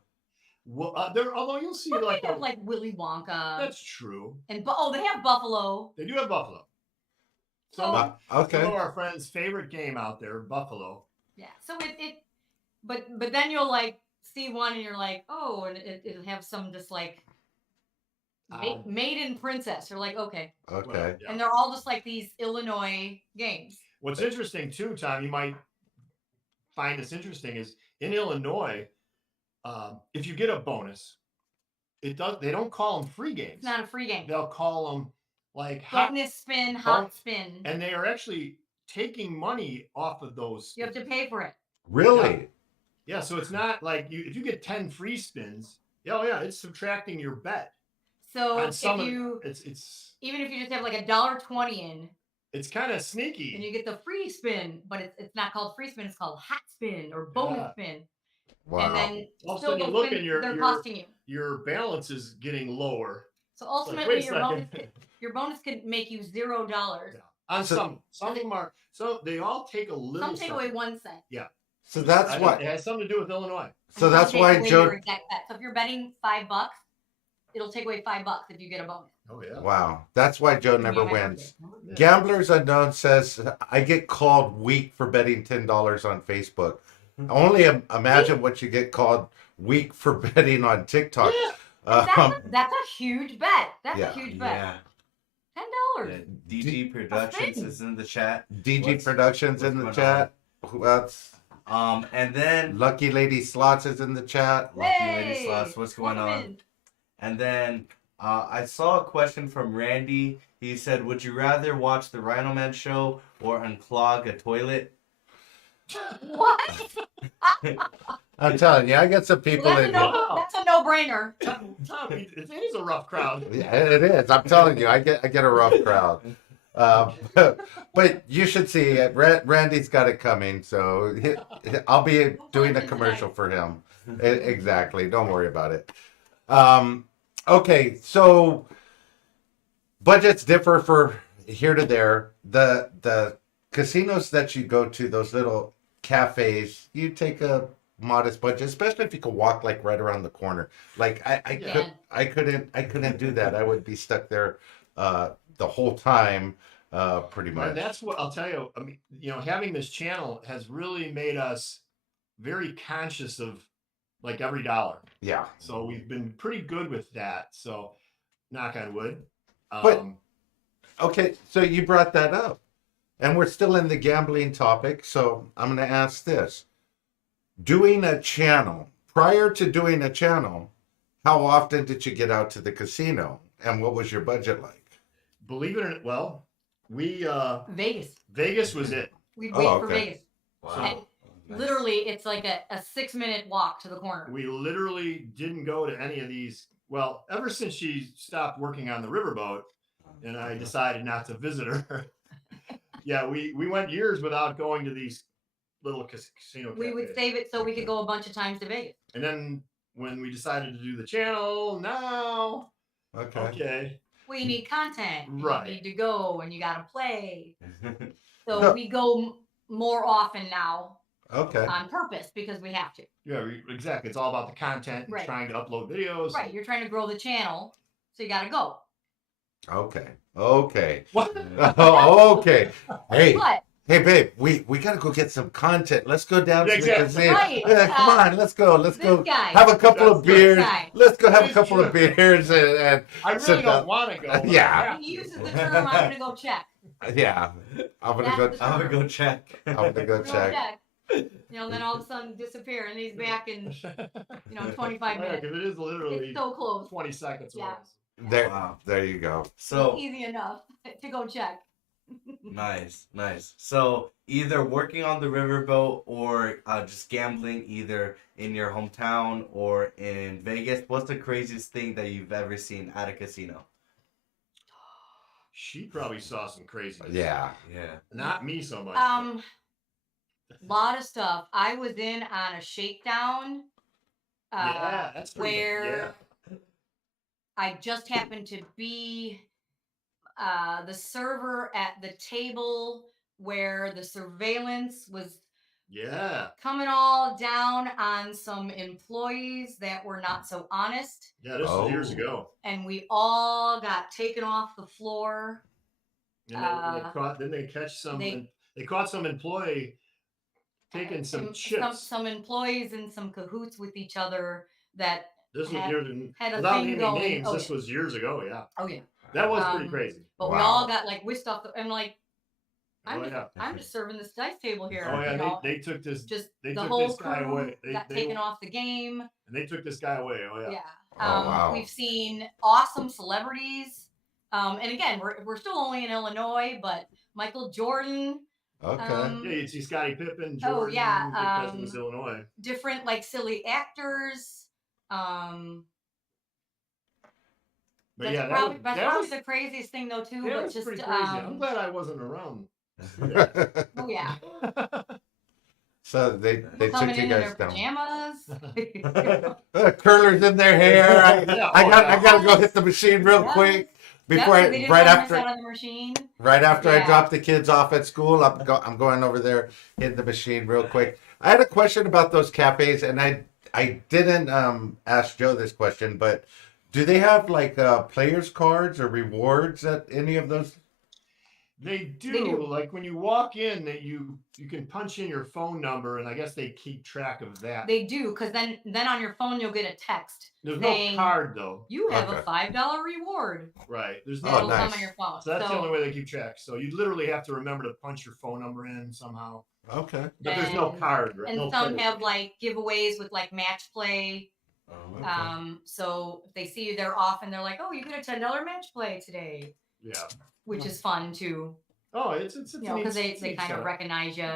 Well, although you'll see But like they have like Willy Wonka that's true. and they have Buffalo. They do have Buffalo. So Some Okay. of our friends' favorite game out there, Buffalo. yeah. So but then you'll like see one and you're like, oh, and it'll have some just like Maiden Princess. You're like, okay. Okay. Well, yeah. And they're all just like these Illinois games. What's interesting too, Tom, you might find this interesting is in Illinois, if you get a bonus, they don't call them free games. It's not a free game. They'll call them like hot, Bonus spin, hot spin. and they are actually taking money off of those. You have to pay for it. Really? Yeah, so it's not like if you get 10 free spins, it's subtracting your bet. So On if some of- you it's even if you just have like $1.20 in, it's kind of sneaky. and you get the free spin, but it's not called free spin, it's called hot spin or bonus Yeah. spin. Wow. And then All of a still sudden you those look spins, and they're costing you. your balance is getting lower. So It's like, ultimately wait a second. your bonus could make you $0. Yeah. On So- some of them are they all take a little. Some take away 1 cent. So that's It why. has something to do with Illinois. So And that's some why take away Joe. your exact bet. So if you're betting $5, it'll take away $5 if you get a bonus. Oh yeah. Wow. That's why Joe And you never have wins. it. Gamblers Unknown says I get called weak for betting $10 on Facebook. Only imagine what you get called weak for betting on TikTok. That's a huge bet. That's Yeah. a huge bet. Yeah. $10. Yeah, DG Productions spin. is in the chat. DG What's- Productions in the what's chat. Who else? And then Lucky Lady Slots is in the chat. Lucky Lady Slots, what's going Welcome on? in. And then I saw a question from Randy. He said, "Would you rather watch the RhinoMan show or unclog a toilet?" What? I'm telling you, I get some people Well, in. that's a no-brainer. Tom, it is a rough crowd. Yeah, it is. I'm telling you, I get a rough crowd. But you should see it. Randy's got it coming, so I'll be doing a commercial for him. Exactly. Don't worry about it. Okay, so budgets differ for here to there. The casinos that you go to, those little cafes, you take a modest budget, especially if you can walk like right around the corner. Like I couldn't do that. I would be stuck there the whole time, pretty much. And that's what I'll tell you. I mean, having this channel has really made us very conscious of like every dollar. Yeah. So we've been pretty good with that. So knock on wood. But- Okay, so you brought that up, and we're still in the gambling topic. So I'm going to ask this: doing a channel, prior to doing a channel, how often did you get out to the casino, and what was your budget like? believe it or not, well, we Vegas. was it. We'd Oh, wait for okay. Vegas. Wow. Literally, it's like a 6-minute walk to the corner. We literally didn't go to any of these. Well, ever since she stopped working on the riverboat and I decided not to visit her. Yeah, we went years without going to these little casino We would cafes. save it so we could go a bunch of times to Vegas. And then when we decided to do the channel, now, Okay. okay. Well, you need content. and Right. You need to go and you got to play. So No. we go more often now Okay. on purpose because we have to. Yeah, exactly. It's all about the content and Right. trying to upload videos. Right. You're trying to grow the channel. So you got to go. Okay. Okay. What? Oh, okay. Hey. But Hey, babe, we gotta go get some content. Let's go down to the Exactly. casino. Right. Come on, let's go. Let's this go guy. have a couple of That's beers. guy. Let's go have That a is couple of true. beers and I really sit down. don't want to go. but I Yeah. have He to. uses the term, I'm going to go check. yeah. I'm gonna That's go. the I'm gonna go check. I'm gonna go Go check. You know, and then all of a sudden disappear, and he's back in 25 Yeah, minutes. 'cause it is literally It's so close. 20 seconds Yeah. away. There, Wow. there you go. So Easy enough to go check. nice. So either working on the riverboat or just gambling, either in your hometown or in Vegas. What's the craziest thing that you've ever seen at a casino? She probably saw some craziness. Yeah. Yeah. Not me so much. Lot of stuff. I was in on a shakedown. Yeah, that's pretty where I just happened to be the server at the table where the surveillance was yeah. coming all down on some employees that were not so honest, Yeah, this was years Oh. ago. and we all got taken off the floor. And then they catch some. They caught some employee taking some and chips. Some employees in some cahoots with each other that This was had- near had a without thing naming going. names. Oh, This was years ago. Yeah, oh yeah. that was pretty Um, crazy. But we Wow. all got like whisked off. I'm like, Oh yeah. I'm just serving this dice table here. Oh yeah. you know? They took this. Just they the took whole this guy crew away. got They taken off the game. And they took this guy away. Oh yeah. Yeah. Oh, wow. We've seen awesome celebrities. And again, we're still only in Illinois, but Michael Jordan, Okay. Yeah, you'd see Scottie Pippen. Oh, Jordan, yeah, because it was Illinois. different like silly actors. But That's yeah, probably, that that's was, probably the craziest thing though too. that But was just pretty crazy. I'm glad I wasn't around. oh yeah, so they took coming you in guys their down. pajamas. Curlers in their hair. Yeah, I gotta go hit the machine real Yeah. quick Yeah, before they I, didn't right want us after out of the machine. right after I Yeah. drop the kids off at school. I'm going over there, hitting the machine real quick. I had a question about those cafes, and I didn't ask Joe this question, but do they have like players cards or rewards at any of those? They do. They do. Like when you walk in, that you can punch in your phone number, and I guess they keep track of that. They do, because then on your phone you'll get a text There's saying, no card though. you have Okay. a $5 reward. Right. There's Oh, no. That'll nice. come on your phone. So that's the only way they keep track. So you literally have to remember to punch your phone number in somehow. Okay. But there's no And- card. Right? And no some player have card. like giveaways with like match play. Oh, Okay. So if they see you there often, they're like, oh, you get a $10 match play today, Yeah. which is fun too. Oh, it's You know, because they kind of setup. recognize you.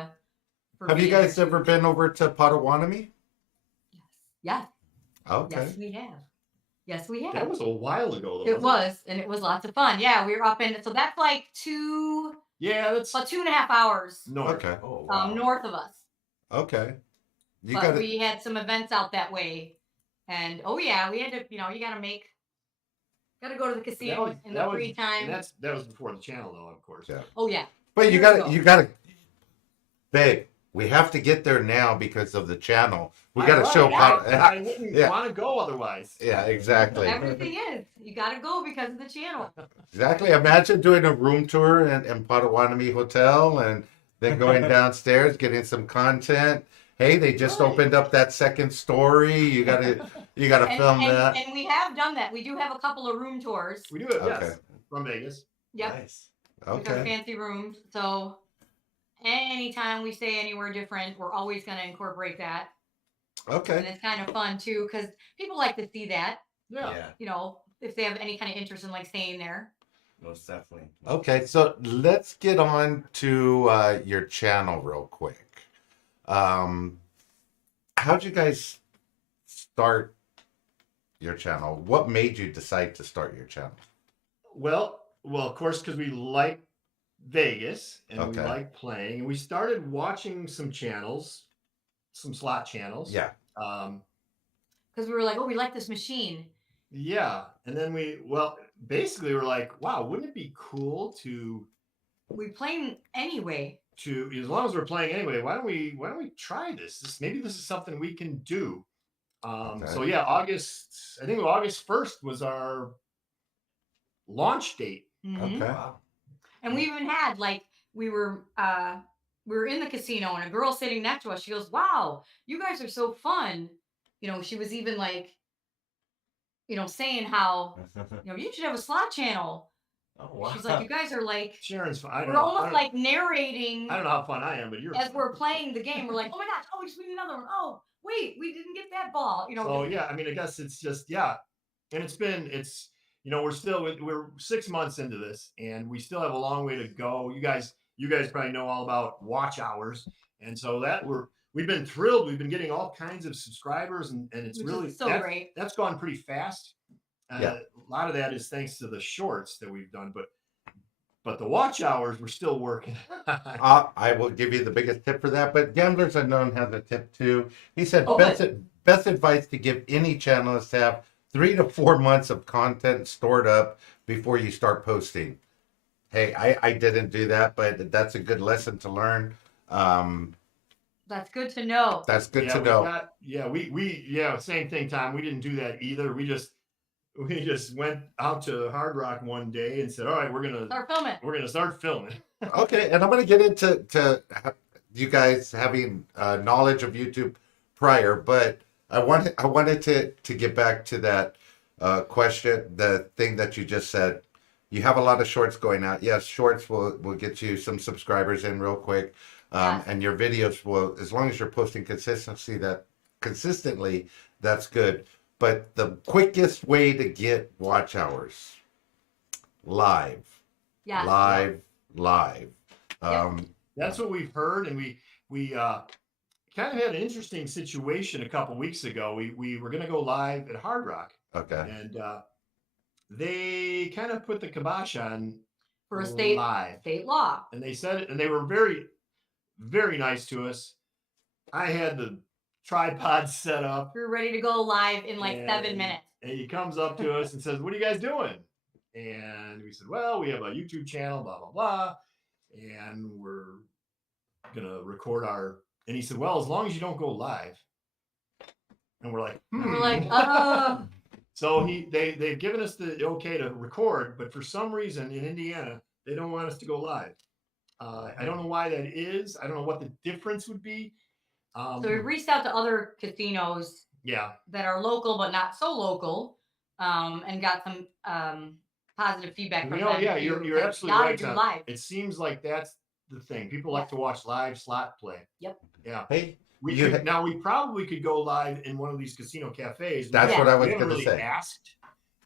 Have you guys ever been over to Potawatomi? Yes. Okay. Yes, we have. Yes, we have. That was a while ago, though. It was, and it was lots of fun. Yeah, we were up in, so that's like Yeah, that's about 2.5 hours north. Okay. Oh, wow. north of us. Okay. You But got it. we had some events out that way, and oh yeah, we had to. You got to go to the casino in the free time. And that was before the channel, though, of course. Yeah. Oh yeah. But you years got ago. to, babe. We have to get there now because of the channel. We got to show. I wouldn't Yeah. want to go otherwise. Yeah, exactly. Everything is. You got to go because of the channel. Exactly. Imagine doing a room tour in Potawatomi Hotel and then going downstairs, getting some content. Hey, they just Right. opened up that second story. You gotta film that. And we have done that. We do have a couple of room tours. We do it, Okay. yes, from Vegas. Yep. Nice. With our Okay. fancy rooms. So anytime we stay anywhere different, we're always going to incorporate that. And Okay. it's kind of fun too, because people like to see that, Yeah. Yeah, you know, if they have any kind of interest in like staying there. most definitely. Okay. So let's get on to your channel real quick. How'd you guys start your channel? What made you decide to start your channel? Well, of course, because we like Vegas and Okay. we like playing, and we started watching some channels, some slot channels. Yeah. Because we were like, oh, we like this machine. Yeah, and then basically we're like, wow, wouldn't it be cool to We play anyway. as long as we're playing anyway, why don't we try this? Maybe this is something we can do. So Okay. yeah, I think August 1st was our launch date. Mhm. Okay. Wow. And we even had like we were in the casino and a girl sitting next to us. She goes, "Wow, you guys are so fun." You know, she was even like, saying how you should have a slot channel. Oh wow. She's like, "You guys are like Sharon's fun. I don't we're know. almost like narrating I don't know how fun I am, but you're as fun. we're playing the game. We're like, oh my gosh, oh we just need another one. Oh wait, we didn't get that ball. So yeah, I mean, I guess it's just and we're 6 months into this, and we still have a long way to go. You guys probably know all about watch hours, and so we've been thrilled. We've been getting all kinds of subscribers, and it's Which really is so great. That's gone pretty fast. Yeah. A lot of that is thanks to the shorts that we've done, but the watch hours we're still working. I will give you the biggest tip for that, but Gamblers Unknown has a tip too. He said Oh, best advice to give any channel is to have 3 to 4 months of content stored up before you start posting. Hey, I didn't do that, but that's a good lesson to learn. That's good to know. That's good to we know. same thing, Tom. We didn't do that either. We just went out to Hard Rock one day and said, all right, we're gonna start filming. Okay, and I'm going to get into you guys having knowledge of YouTube prior, but I wanted to get back to that question, the thing that you just said. You have a lot of shorts going out. Yes, shorts will get you some subscribers in real quick, Yes. and your videos will, as long as you're posting consistently, that's good. But the quickest way to get watch hours, live. Yeah. Live. That's what we've heard, and we kind of had an interesting situation a couple weeks ago. We were going to go live at Hard Rock, Okay. and they kind of put the kibosh on For a live, state law. and they said it, and they were very, very nice to us. I had the tripod set up, We were ready to go live in like 7 minutes. and he comes up to us and says, "What are you guys doing?" And we said, "Well, we have a YouTube channel, blah blah blah, and we're gonna record our." And he said, "Well, as long as you don't go live." And we're like, And we're like, So they've given us the okay to record, but for some reason in Indiana they don't want us to go live. I don't know why that is. I don't know what the difference would be. so we reached out to other casinos Yeah, that are local but not so local, and got some positive feedback from them. yeah, too. you're Like, absolutely gotta right, do Tom. live. It seems like that's the thing. People like to watch live slot play. Yep. Yeah. Hey, Now we probably could go live in one of these casino cafes. that's Yeah. what I was We haven't going to really say. asked,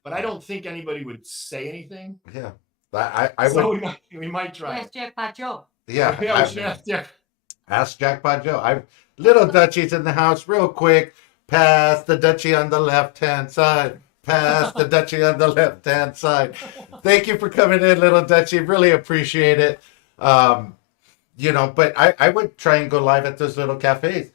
but I don't think anybody would say anything. Yeah. I So would. we might try. Yes, Jackpot Joe. Yeah. Yeah, we should ask Jeff. Ask Jackpot Joe. Little Dutchie's in the house, real quick. Pass the Dutchie on the left-hand side. Pass the Dutchie on the left-hand side. Thank you for coming in, Little Dutchie. Really appreciate it. But I would try and go live at those little cafes.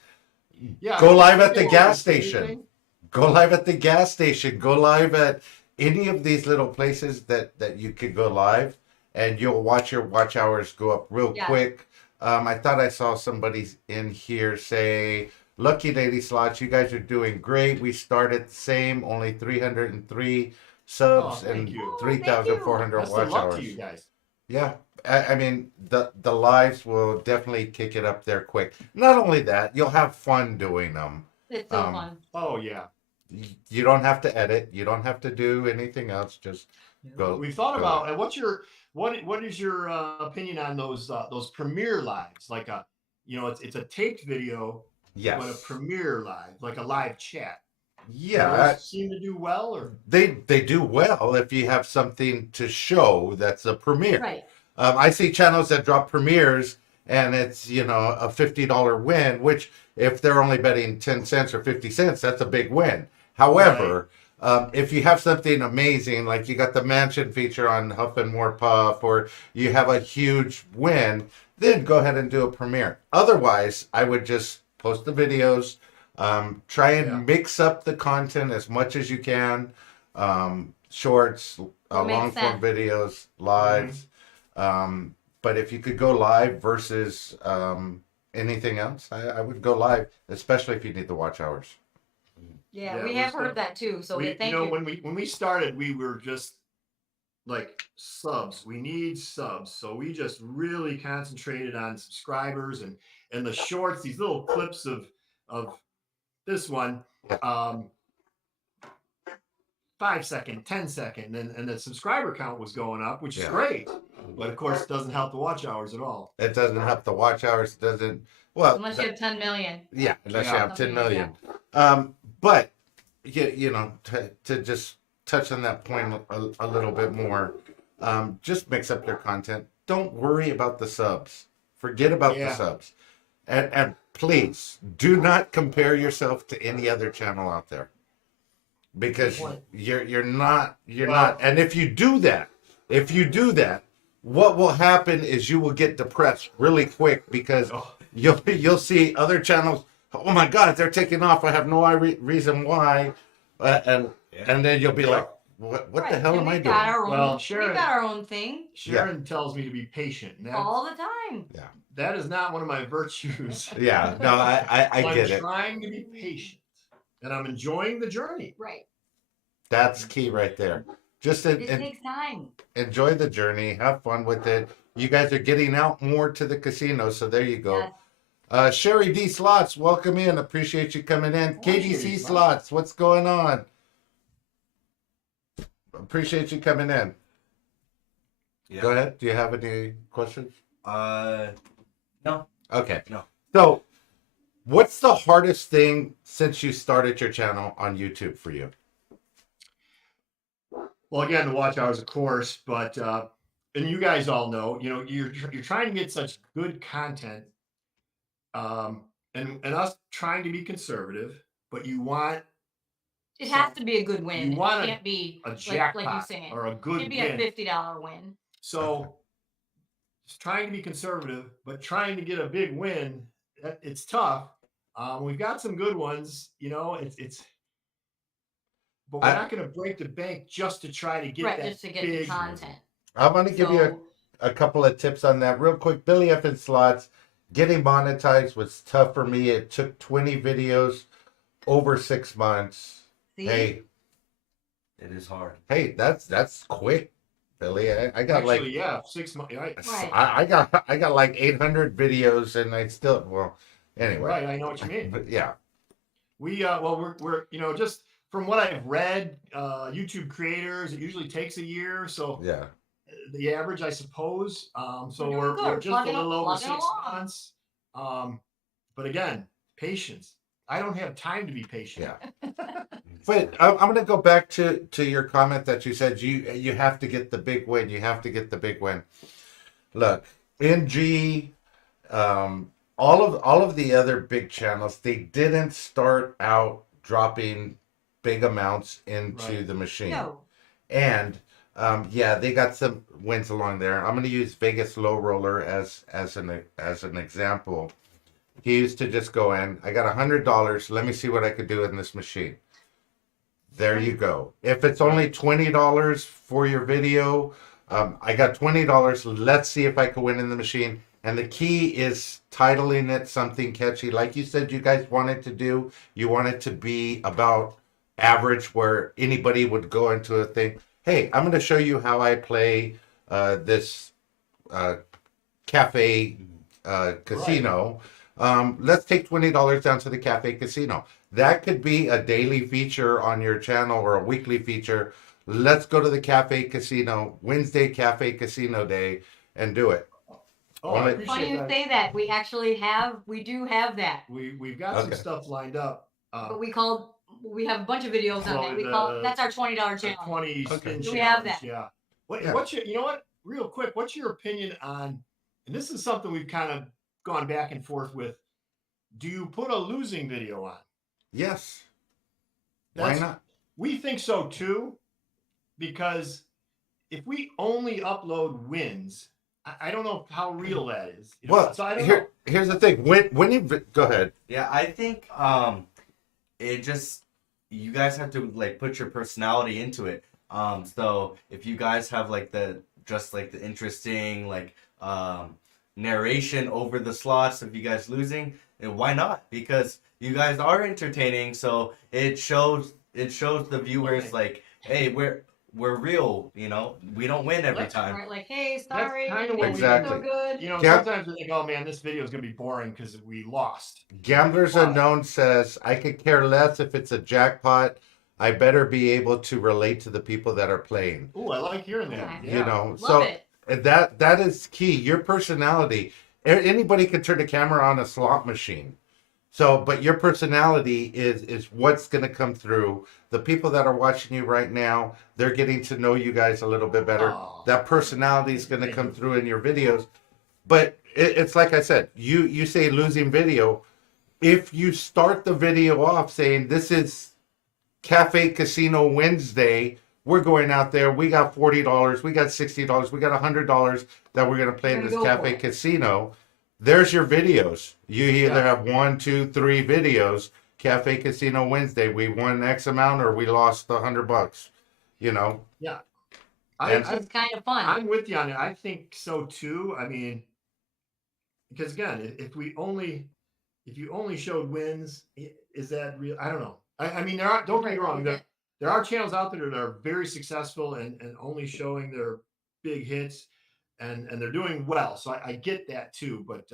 Yeah. Go live at the People gas want to say station. anything? Go live at the gas station. Go live at any of these little places that you could go live, and you'll watch your watch hours go up real Yeah. quick. I thought I saw somebody in here say, "Lucky Lady Slots, you guys are doing great. We started the same, only 303 subs Oh, thank and you. 3,400 Best of watch luck hours." to you guys. Yeah, I mean the lives will definitely kick it up there quick. Not only that, you'll have fun doing them. It's so fun. Oh yeah. You don't have to edit. You don't have to do anything else. Just go. We thought go. about, and what is your opinion on those premiere lives? Like it's a taped video, Yes. but a premiere live, like a live chat. Yeah. Those seem to do well, or They do well if you have something to show that's a premiere. Right. I see channels that drop premieres and it's a $50 win, which if they're only betting 10 cents or 50 cents, that's a big win. However, if you have something amazing, like you got the mansion feature on Huff and More Puff, or you have a huge win, then go ahead and do a premiere. Otherwise, I would just post the videos, try and mix up the content as much as you can. Shorts, What makes long form sense. videos, lives. But if you could go live versus anything else, I would go live, especially if you need the watch hours. Yeah, Yeah, we we're have still- heard that too. So thank you. when we started, we were just like subs. We need subs. So we just really concentrated on subscribers and the shorts, these little clips of this one. 5-second, 10-second, and the subscriber count was going up, which is Yeah. great. But of course, it doesn't help the watch hours at all. It doesn't help the watch hours. It doesn't. Well, Unless you have 10 million. yeah, unless you Yeah. have 10 Something like million. But you know, to just touch on that point a little bit more, just mix up your content. Don't worry about the subs. Forget about the Yeah. subs, and please do not compare yourself to any other channel out there, because Good point. you're not. Well- And if you do that, what will happen is you will get depressed really quick, because Oh, you'll see other channels. Oh my God, they're taking off. I have no reason why, and then you'll be like, what the Right, hell and am I we've doing? got our own, Well, we've Sharon- got our own thing Sharon tells me to be patient. And all the time. that is not one of my virtues. Yeah, no, I I'm get it. trying to be patient, and I'm enjoying the journey. Right. That's key right there. Just It takes time. enjoy the journey, have fun with it. You guys are getting out more to the casino, so there you go. Yes. Sherry D Slots, welcome in. Appreciate you coming in. Hi, KDC Sherry Slots, what's going on? Appreciate you coming in. Yeah. Go ahead. Do you have any questions? No. Okay. No. So, what's the hardest thing since you started your channel on YouTube for you? Well, again, the watch hours, of course, but and you guys all know, you know, you're trying to get such good content, and us trying to be conservative, but you want It has to be a good win. You want It can't be a like jackpot you saying. or a It good could be win. a $50 win. So, just trying to be conservative, but trying to get a big win, it's tough. We've got some good ones, you know. It's, but we're not going to break the bank just to try to get Right, that just to get the big. content. I'm going to give you So, a couple of tips on that real quick. Billy F in Slots, getting monetized was tough for me. It took 20 videos over 6 months. see? Hey, It is hard. that's quick, Billy. I got Actually, yeah, 6 months. Right. Right. I got like 800 videos, and I still, well, anyway. Right, I know what you mean. But yeah, We well, we're you know, just from what I've read, YouTube creators, it usually takes a year. So yeah. the average, I suppose. So We're doing we're good. just a Plugging little over plugging 6 along. months. But again, patience. I don't have time to be patient. Yeah. But I'm going to go back to your comment that you said you have to get the big win. You have to get the big win. Look, NG, all of the other big channels, they didn't start out dropping big amounts into Right. the machine. No. And yeah, they got some wins along there. I'm going to use Vegas Low Roller as an example. He used to just go in. I got $100. Let me see what I could do in this machine. There you go. If it's only $20 for your video, I got $20. Let's see if I can win in the machine. And the key is titling it something catchy, like you said you guys wanted to do. You want it to be about average, where anybody would go into a thing. Hey, I'm going to show you how I play this cafe casino. Let's take $20 down to the cafe casino. That could be a daily feature on your channel or a weekly feature. Let's go to the cafe casino, Wednesday cafe casino day, and do it. Oh, I Only- appreciate Funny you that. say that. We do have that. We've got some Okay. stuff lined up. But we have a bunch of videos on Well, it. We the- call that's our $20 The challenge. 20 Okay. spin We have challenge, that. Yeah. Yeah. What's your, you know what? Real quick, what's your opinion on? And this is something we've kind of gone back and forth with. Do you put a losing video on? Yes. Why That's- not? We think so too, because if we only upload wins, I don't know how real that is. You know? Well, so I don't know. here's the thing. When you go ahead. Yeah, I think it just, you guys have to like put your personality into it. So if you guys have like the interesting like narration over the slots of you guys losing, and why not? Because you guys are entertaining, so it shows the viewers Okay. like, hey, we're real. You know, we don't win every That's time. Right, like, hey, sorry, kinda you what didn't we do so Exactly. good. You know, Yeah. sometimes we think, oh man, this video is gonna be boring because we lost. Gamblers But- Unknown says, I could care less if it's a jackpot. I better be able to relate to the people that are playing. Ooh, I like hearing that. Okay. Yeah. You know, Love so it. that is key. Your personality. Anybody can turn a camera on a slot machine. So, but your personality is what's going to come through. The people that are watching you right now, they're getting to know you guys a little bit better. Aw. That personality is going to Thank come you. through in your videos. But it's like I said, you say losing video. If you start the video off saying this is Cafe Casino Wednesday, we're going out there. We got $40, we got $60, we got $100 that we're gonna play in We're this gonna go for Cafe it. Casino. There's your videos. You either Yeah. have 1, 2, 3 videos. Cafe Casino Wednesday, we won X amount or we lost $100. You know, And- Which is kind of fun. I'm with you on it. I think so too. I mean, because again, if you only showed wins, is that real? I don't know. I mean, there are. Don't get me wrong. There are channels out there that are very successful and only showing their big hits, and they're doing well. So I get that too. But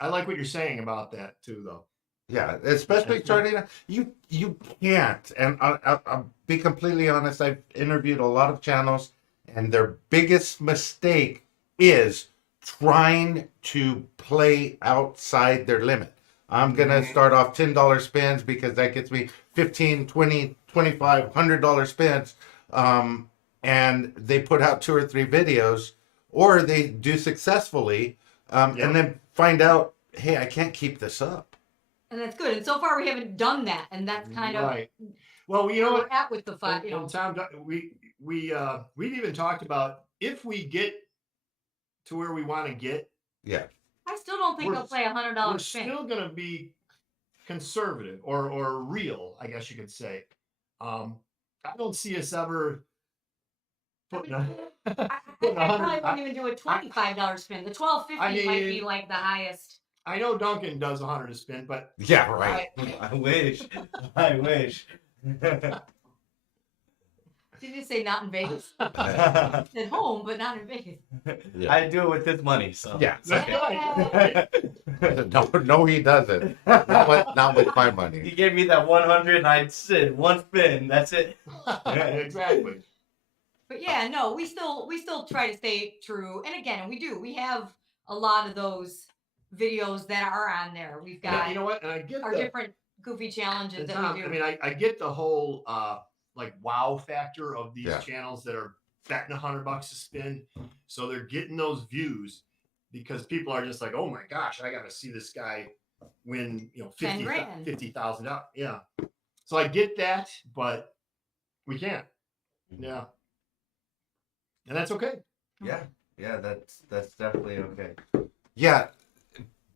I like what you're saying about that too, though. yeah, especially That's starting. You can't. And I'll be completely honest. I've interviewed a lot of channels, and their biggest mistake is trying to play outside their limit. I'm gonna Mhm. start off $10 spins because that gets me 15, 20, 25, $100 spins. And they put out 2 or 3 videos, or they do successfully, Yep. and then find out, hey, I can't keep this up. And that's good. And so far we haven't done that. And that's kind of Right. Well, you where know we're what? at with the fight, And Tom, we've even talked about if we get to where we want to get, Yeah. I still don't think we're- I'll play we're $100 spin. still going to be conservative or real, I guess you could say. I don't see us ever putting I putting probably 100. won't even do a $25 spin. The $12.50 might be mean- like the highest. I know Duncan does 100 a spin, but Yeah, right. I wish. I wish. Did you say not in Vegas? I At home, but not in Vegas. do it with this money, so Yeah. it's okay. No, he doesn't. Not with my He money. gave me that 100, and I said one spin. That's it. exactly. But yeah, no, we still try to stay true. And again, we do. We have a lot of those videos that are on there. We've Yeah, got you know what? And I get our the different goofy challenges and that Tom, we do. I mean, I get the whole like wow factor of these Yeah. channels that are betting $100 a spin, so they're getting those views because people are just like, oh my gosh, I got to see this guy win, 10 grand. $50,000. Yeah, so I get that, but we can't. Yeah, and that's okay. Yeah, that's definitely okay. Yeah,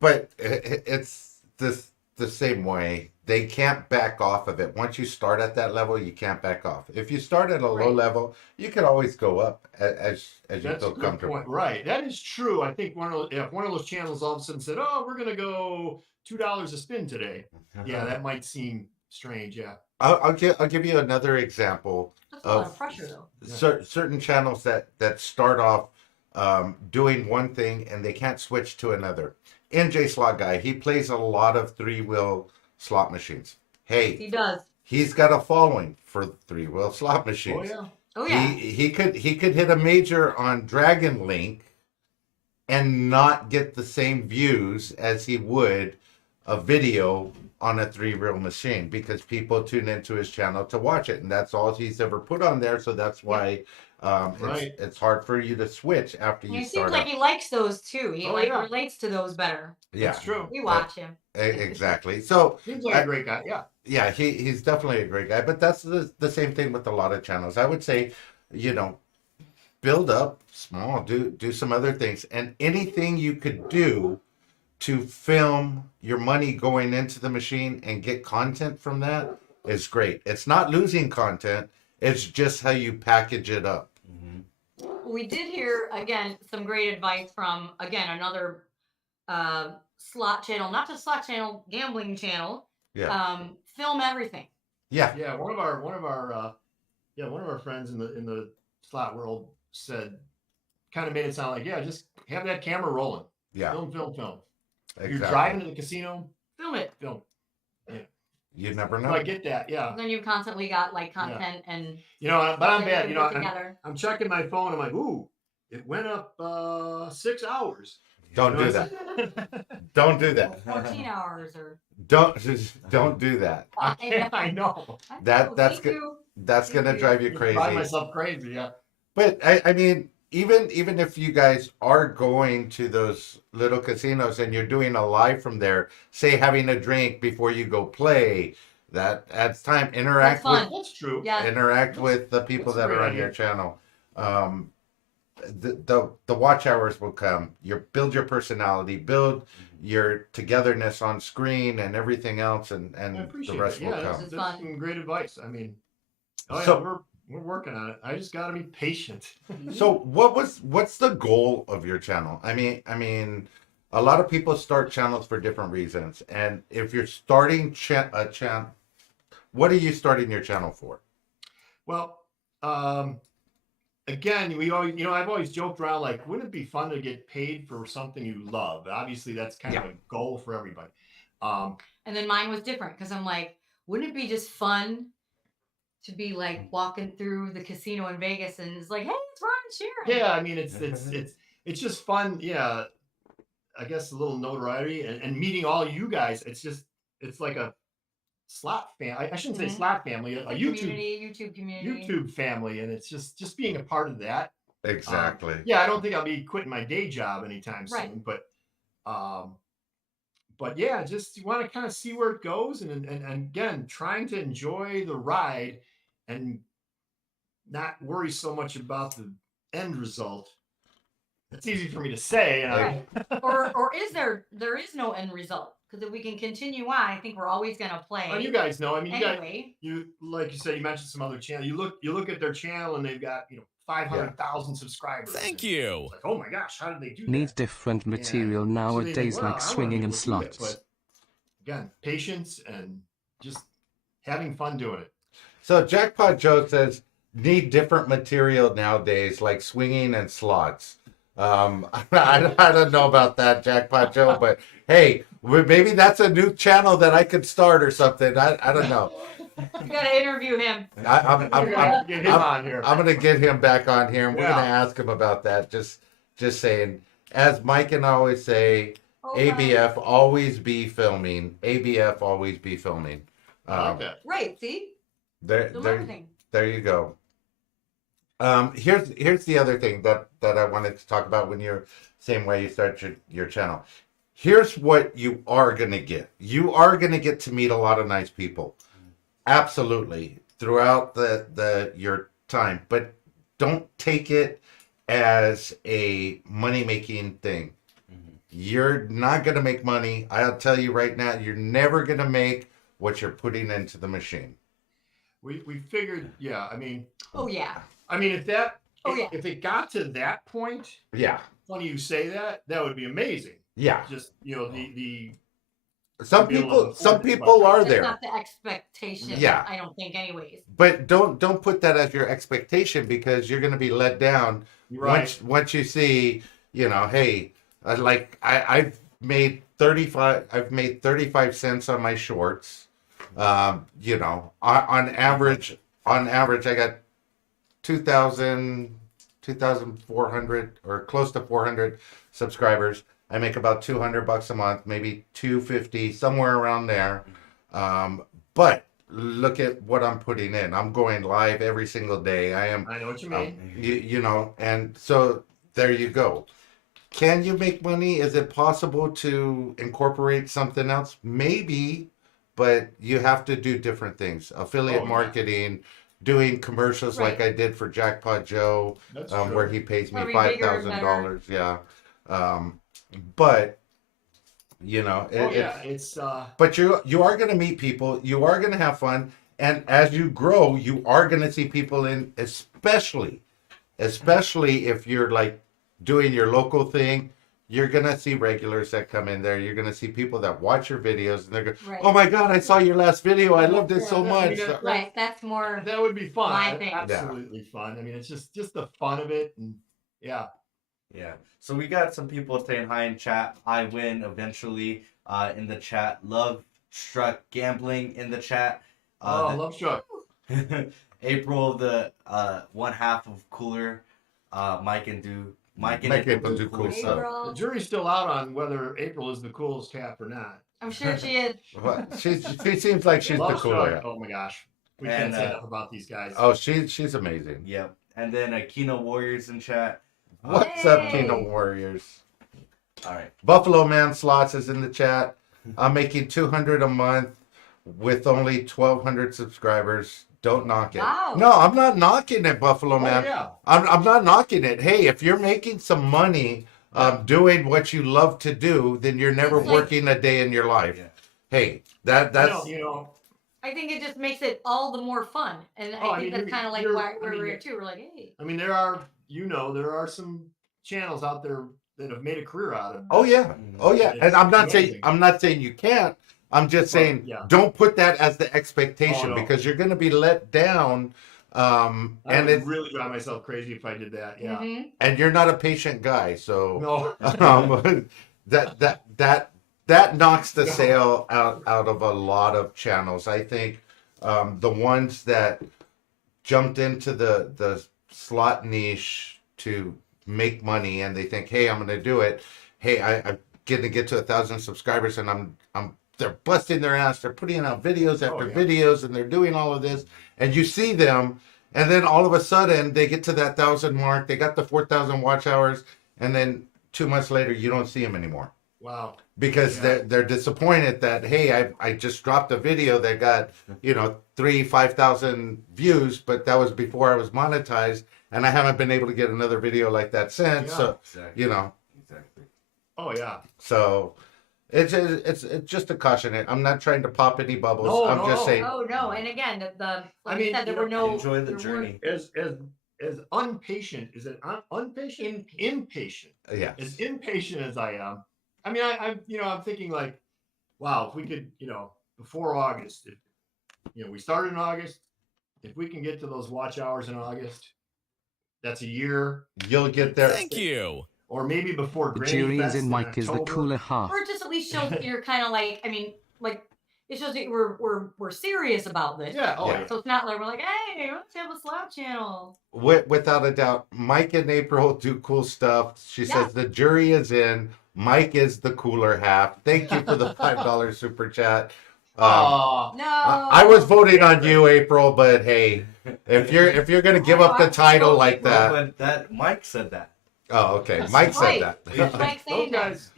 but it's the same way. They can't back off of it. Once you start at that level, you can't back off. If you start at a low Right. level, you can always go up as you That's a feel good comfortable. point. Right, that is true. I think if one of those channels all of a sudden said, "Oh, we're gonna go $2 a spin today," yeah, that might seem strange. Yeah. I'll give you another example. That's a lot of of pressure, though. Certain channels that start off doing one thing and they can't switch to another. NJ Slot Guy, he plays a lot of 3-wheel slot machines. Hey, He does. he's got a following for 3-wheel slot Oh machines. yeah. Oh yeah. He could hit a major on Dragon Link and not get the same views as he would a video on a 3-wheel machine because people tune into his channel to watch it, and that's all he's ever put on there. So that's why Right. it's hard for you to switch after And you it seems start like up. he likes those too. He Oh, like yeah. relates to those better. Yeah, That's true. We watch him. exactly. So Seems like a great guy. Yeah. yeah, he's definitely a great guy. But that's the same thing with a lot of channels. I would say, build up small, do some other things, and anything you could do to film your money going into the machine and get content from that is great. It's not losing content. It's just how you package it up. We did hear again some great advice from another slot channel, not just slot channel, gambling channel. Yeah. Film everything. Yeah. Yeah. One of our one of our friends in the slot world said, kind of made it sound like, yeah, just have that camera rolling. Yeah, Film. If exactly. you're driving to the casino, Film it. film. You never So know. I get that, yeah. Then you've constantly got like content and But I'm that you bad. can put together. I'm checking my phone. I'm like, ooh, it went up 6 hours. Don't do that. Don't do that. 14 hours or Don't do that. I know. That's gonna drive you crazy. Drive myself crazy, yeah. But I mean, even if you guys are going to those little casinos and you're doing a live from there, say having a drink before you go play, that adds time. Interact That's fun. with That's true. yeah. interact with the people That's a that are great on your idea. channel. The watch hours will come. Build your personality, build your togetherness on screen and everything else, and I the appreciate rest that. will Yeah, come. that's It's fun. some great advice. I mean, So- we're working on it. I just got to be patient. So what's the goal of your channel? I mean, a lot of people start channels for different reasons, and if you're starting a channel, what are you starting your channel for? Well, again, we always, I've always joked around like, wouldn't it be fun to get paid for something you love? Obviously, that's kind of a goal for everybody. And then mine was different because I'm like, wouldn't it be just fun to be like walking through the casino in Vegas and it's like, hey, it's Ron Sharon. Yeah, I mean, it's just fun. Yeah, I guess a little notoriety and meeting all you guys. It's like a slot family. I shouldn't say Mhm. slot family. A YouTube community. YouTube family, and it's just being a part of that. Exactly. Yeah, I don't think I'll be quitting my day job anytime Right. soon, but yeah, just you want to kind of see where it goes, and again, trying to enjoy the ride and not worry so much about the end result. It's easy for me to say, and Right. or is there is no end result? Because if we can continue on, I think we're always gonna play. well, you guys know. I mean, anyway. you like you said, you mentioned some other channel. You look at their channel, and they've got 500,000 subscribers. Thank and you. it's like, oh my gosh, how did they do Need that? different material And so they nowadays think, "Wow, like I wanna be swinging able and to do that," slots. But again, patience and just having fun doing it. So Jackpot Joe says need different material nowadays, like swinging and slots. I don't know about that, Jackpot Joe, but hey, maybe that's a new channel that I could start or something. I don't know. You gotta interview him. I'm We're gonna get him on here. gonna get him back on here, and we're Yeah. gonna ask him about that. Just saying, as Mike and I always say, Oh, ABF always be filming. ABF always be filming. I like that. right. See, There, the there, marketing. there you go. Here's the other thing that I wanted to talk about when you're same way you start your channel. Here's what you are gonna get. You are gonna get to meet a lot of nice people, absolutely, throughout your time. But don't take it as a money making thing. You're not gonna make money. I'll tell you right now, you're never gonna make what you're putting into the machine. We figured, yeah. I mean, Oh yeah. if it got to that point, Yeah, funny you say that, that would be amazing. yeah. Just the Some be able to people afford it, are That's there. not the expectation. Yeah. I don't think, anyways. But don't put that as your expectation, because you're going to be let down right. once you see, hey, I've made 35 cents on my shorts. On average I got 2,400 or close to 400 subscribers. I make about $200 a month, maybe $250, somewhere around there. But look at what I'm putting in. I'm going live every single day. I am, I know what you mean. and so there you go. Can you make money? Is it possible to incorporate something else? Maybe, but you have to do different things. Affiliate Oh, yeah. marketing, doing commercials like I did for Jackpot Joe, That's true. where he pays me Probably bigger and $5,000. Yeah. But it's but you are going to meet people. You are going to have fun, and as you grow, you are going to see people in, especially if you're like doing your local thing. you're gonna see regulars that come in there. You're gonna see people that watch your videos, and they're going, Right. "Oh my God, I saw your last video. I loved it so Yeah, I mean, much." Right. That's more. That would be fun. My thing. Absolutely fun. I mean, it's just the fun of it, and yeah. Yeah. So we got some people saying hi in chat. I win eventually in the chat. Love Struck Gambling in the chat. Love Struck. April, the one half of Cooler. Mike and April do cool stuff. The April. jury's still out on whether April is the coolest cap or not. I'm sure she is. What? She seems like she's the Love cooler. Struck. Oh my gosh, we And, can't say enough about these guys. Oh, she's amazing. Yep. And then Kino Warriors in chat. What's up, Hey. Kino Warriors? All right. Buffalo Man Slots is in the chat. I'm making $200 a month with only 1,200 subscribers. Don't knock it. Wow. No, I'm not knocking it, Buffalo Oh, Man. yeah. I'm not knocking it. Hey, if you're making some money doing what you love to do, then you're never It's like- working a day in your life. Yeah. Hey, I that's know, I think it just makes it all the more fun, and Oh, I I think mean, that's you're- kind of like you're- why I mean, we're you're- too. We're like, hey, I mean, there are some channels out there that have made a career out of it. oh yeah. Oh yeah. It's And I'm not amazing. saying you can't. I'm just Well, saying yeah. don't put that as the expectation Oh, no. because you're going to be let down. I And would it's really drive myself crazy if I did that. Yeah. mhm. and you're not a patient guy, so No. that knocks the sale out of a lot of channels. I think the ones that jumped into the slot niche to make money and they think, hey, I'm going to do it. Hey, I'm going to get to 1,000 subscribers and they're busting their ass. They're putting out videos after yeah. videos and they're doing all of this. And you see them, and then all of a sudden they get to that 1,000 mark. They got the 4,000 watch hours, and then 2 months later you don't see them anymore Wow. because Yeah. they're disappointed that hey, I just dropped a video that got 5,000 views, but that was before I was monetized, and I haven't been able to get another video like that since. Yeah. So Exactly. Exactly. Oh yeah. so. It's just a caution. I'm not trying to pop any bubbles. No, I'm no, just no. saying. Oh no, and again, the I like mean, you said, there you were no Enjoy the there were- journey. As impatient, is it impatient? Impatient. Yeah. As impatient as I am. I mean, I'm thinking like, wow, if we could, before August, if, we started in August, if we can get to those watch hours in August, that's a year, You'll get there. Thank you. or maybe before The Granny jury is Fest in Mike is the October. cooler half. or it just at least shows that you're kind of like, I mean, like it shows that we're serious about this. Yeah. Oh Yeah. yeah. So it's not like we're like, hey, let's have a slap channel. Without a doubt, Mike and April do cool stuff. She Yeah. says the jury is in. Mike is the cooler half. Thank you for the $5 super chat. Aw. No, I was voting on you, April, but hey, if you're gonna give up the title like No, that, but that Mike said that. oh okay, That's Mike said right. that. Mike Those saying that. guys,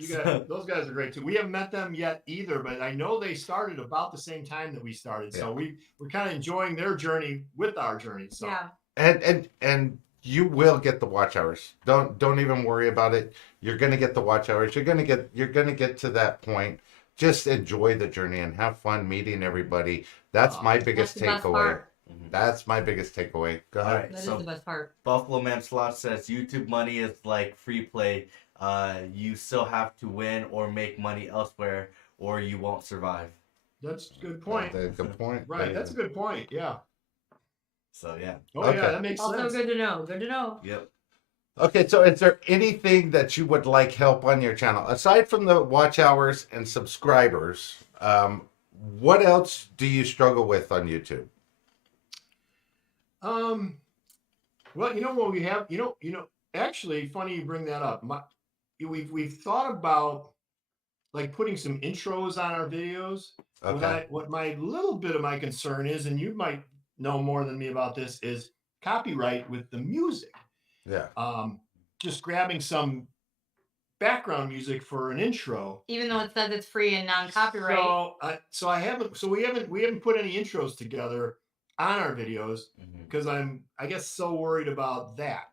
those guys are great too. We haven't met them yet either, but I know they started about the same time that we started. So we're kind of enjoying their journey with our journey. So Yeah. And you will get the watch hours. Don't even worry about it. You're gonna get the watch hours. You're gonna get to that point. Just enjoy the journey and have fun meeting everybody. That's my biggest That's the best takeaway. part. That's my biggest takeaway. Go All ahead. right. That is So the best part. Buffalo Man Slot says YouTube money is like free play. You still have to win or make money elsewhere, or you won't survive. that's a good point. That's a good point. Right. That's a good point. Yeah. So yeah. Oh Okay. yeah, that makes Also sense. good to know. Good to know. Yep. Okay, so is there anything that you would like help on your channel aside from the watch hours and subscribers? What else do you struggle with on YouTube? Well, what we have, actually, funny you bring that up. We've thought about like putting some intros on our videos. Okay. What my little bit of my concern is, and you might know more than me about this, is copyright with the music. Yeah. Just grabbing some background music for an intro. Even though it says it's free and non-copyright. So we haven't put any intros together on our videos Mhm. because I guess so worried about that.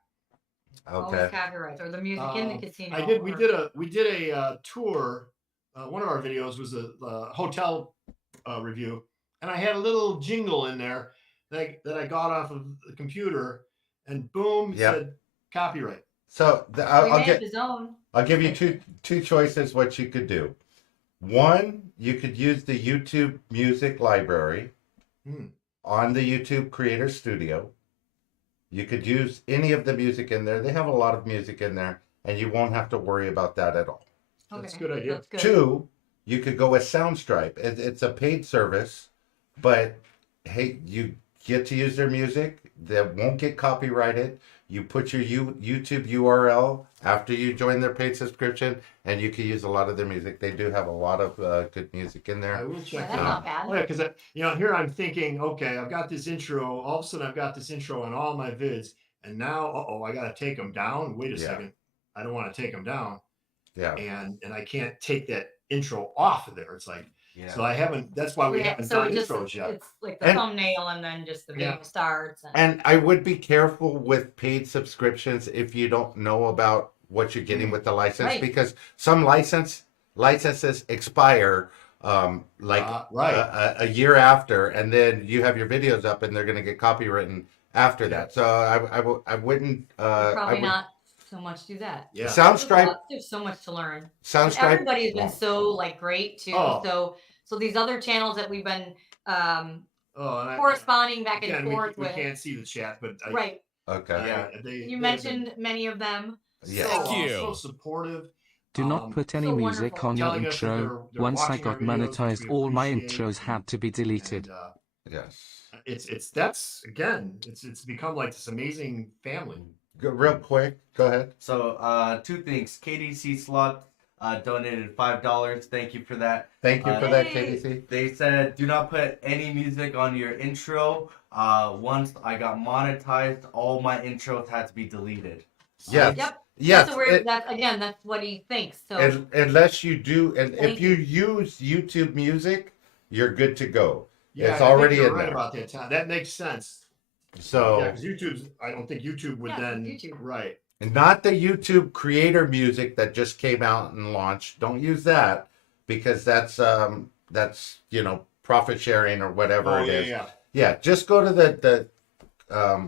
Always Okay. copyrights or the music in the casino. We or- did a tour. One of our videos was a hotel review, and I had a little jingle in there that I got off of the computer, and boom, it Yep. said copyright. So We made his own. I'll give you two choices what you could do. One, you could use the YouTube music library on the YouTube Creator Studio. You could use any of the music in there. They have a lot of music in there, and you won't have to worry about that at all. That's a Okay, good idea. That's good. Two, you could go with Soundstripe. It's a paid service, but hey, you get to use their music. That won't get copyrighted. You put your YouTube URL after you join their paid subscription, and you can use a lot of their music. They do have a lot of good music in I there. will Yeah, check that's that not out. bad. Oh, yeah, because here I'm thinking, okay, I've got this intro. All of a sudden, I've got this intro on all my vids, and now, I got to take them down. Wait a second, I don't want to take them down, Yeah. and I can't take that intro off of there. It's like, Yeah. so I haven't. That's why we Yeah, haven't so done it just, intros yet. it's like the And- thumbnail and then just the video Yeah. starts. And I would be careful with paid subscriptions if you don't know about what you're getting with the license, Right. because some licenses expire Right. a year after, and then you have your videos up and they're going to get copywritten after that. So I wouldn't Probably not so much do that. Yeah. Soundstripe There's so much to learn. Soundstripe Everybody's been so like great too. Oh. So these other channels that we've been And corresponding back again, and we forth with. can't see the chat, but Right. okay. Yeah. You mentioned many of them. Yes. So, Thank you. so supportive. Do not put any so music wonderful. on your Telling us that intro. they're Once I watching our got videos, which monetized, we all my appreciate, intros had to be deleted. And, Yes. that's again, it's become like this amazing family. Real quick, go ahead. So, two things. KDC Slot donated $5. Thank you for that. Thank you for that, Yay. KDC. They said, do not put any music on your intro. Once I got monetized, all my intros had to be deleted. Yes. Yep. Yes. So we're, that's what he thinks. So Unless you do, and if Thank you use YouTube Music, you're good to go. Yeah, It's I think already you're in right there. about that, Tom. That makes sense. So, Yeah, because YouTube's. I don't think YouTube would Yeah, then. YouTube. Right. not the YouTube Creator Music that just came out and launched. Don't use that, because that's profit sharing or whatever Oh it yeah, is. yeah. Yeah, just go to the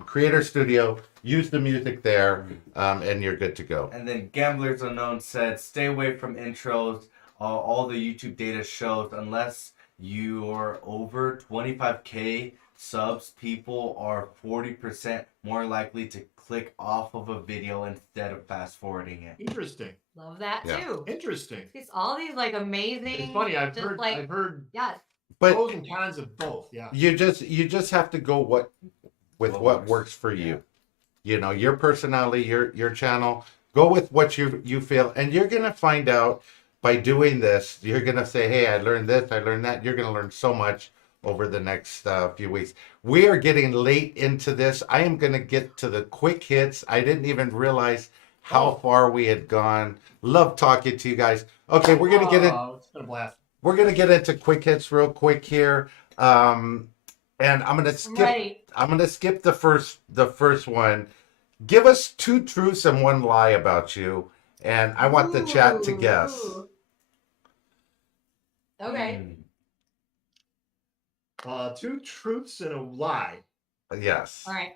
Creator Studio, use the music there, and you're good to go. And then Gamblers Unknown said, stay away from intros. All the YouTube data shows unless you're over 25K subs, people are 40% more likely to click off of a video instead of fast forwarding it. Interesting. love that Yeah. too. Interesting. It's all these like amazing. It's funny. I've just heard. like I've heard yes. But pros and cons of both. Yeah. you just have to go with What what works. works for you. Your personality, your channel. Go with what you feel, and you're gonna find out by doing this. You're gonna say, "Hey, I learned this, I learned that." You're gonna learn so much over the next few weeks. We are getting late into this. I am gonna get to the quick hits. I didn't even realize how far we had gone. Love talking to you guys. Okay, we're gonna get it. It's been a blast. We're gonna get into quick hits real quick here. And I'm gonna I'm skip. ready. I'm gonna skip the first one. Give us 2 truths and 1 lie about you, and I want the chat to guess. Ooh. Okay. Mm. 2 truths and a lie. Yes. All right.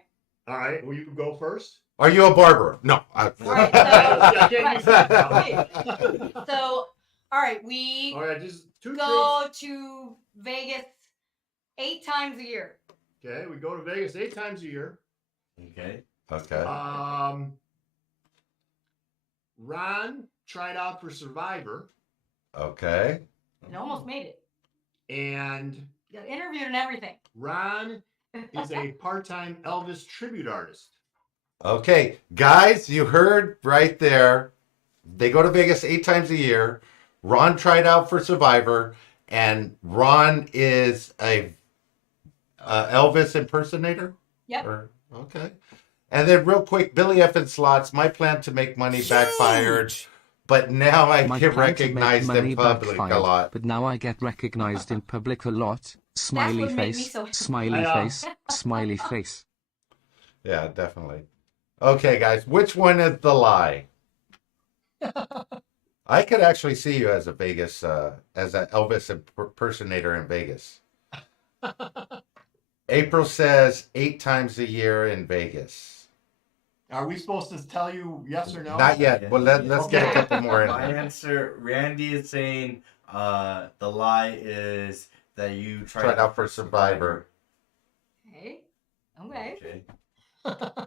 All right. Will you go first? Are you a barber? No. All right. I can't use that now. So, all right, we All right. Just 2 truths. go to Vegas 8 times a year. Okay. We go to Vegas 8 times a year. Okay. Okay. Ron tried out for Survivor Okay. And almost made it. and Got interviewed and everything. Ron is a part-time Elvis tribute artist. Okay, guys, you heard right there. They go to Vegas 8 times a year. Ron tried out for Survivor, and Ron is a Elvis impersonator. Yep. Okay. And then real quick, Billy F. and Slots. My plan to make money backfired, but now I My get plan to make recognized in money public a backfired, lot. but now I get recognized in public a lot. Smiley what made me face, so happy. smiley I know. face, smiley face. Yeah, definitely. Okay, guys, which one is the lie? I could actually see you as a Vegas, as an Elvis impersonator in Vegas. April says 8 times a year in Vegas. Are we supposed to tell you yes or no? Not yet. Well, let's get a Okay. couple more in My there. answer, Randy is saying the lie is that you Tried out for Survivor. Okay. Okay. Okay.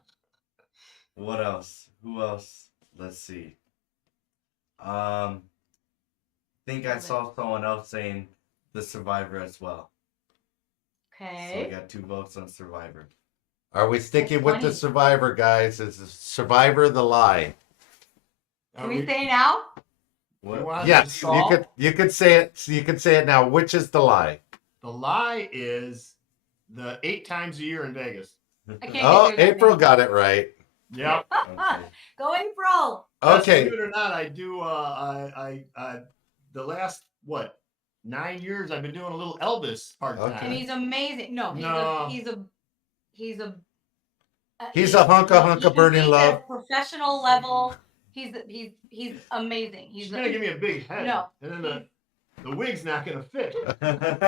What else? Who else? Let's see. Think I saw someone else saying the Survivor as well. So we Okay. got 2 votes on Survivor. Are we sticking with the funny. Survivor, guys? Is the Survivor the lie? Can we say now? What? Yes, you could say it. You could say it now. Which is the lie? The lie is the 8 times a year in Vegas. I can't Oh, get through that April thing. got it right. Yep. Okay. Go April. Okay. Believe it or not, I do. The last 9 years, I've been doing a little Elvis part time. Okay. And he's amazing. No, No. he's a He's a hunka burning he's love. at a professional level. He's amazing. She's gonna give me a big head. No. And then the wig's not gonna fit.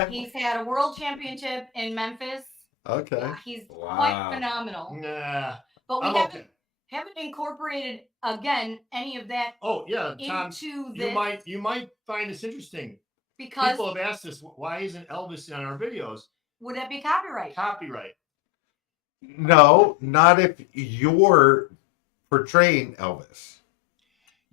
He's had a world championship in Memphis. Okay. He's Wow. quite phenomenal. Nah. But we I'm haven't okay. haven't incorporated again any of that Oh yeah, Tom. into this You might find this interesting. because People have asked us, why isn't Elvis in our videos? would that be copyright? Copyright. No, not if you're portraying Elvis,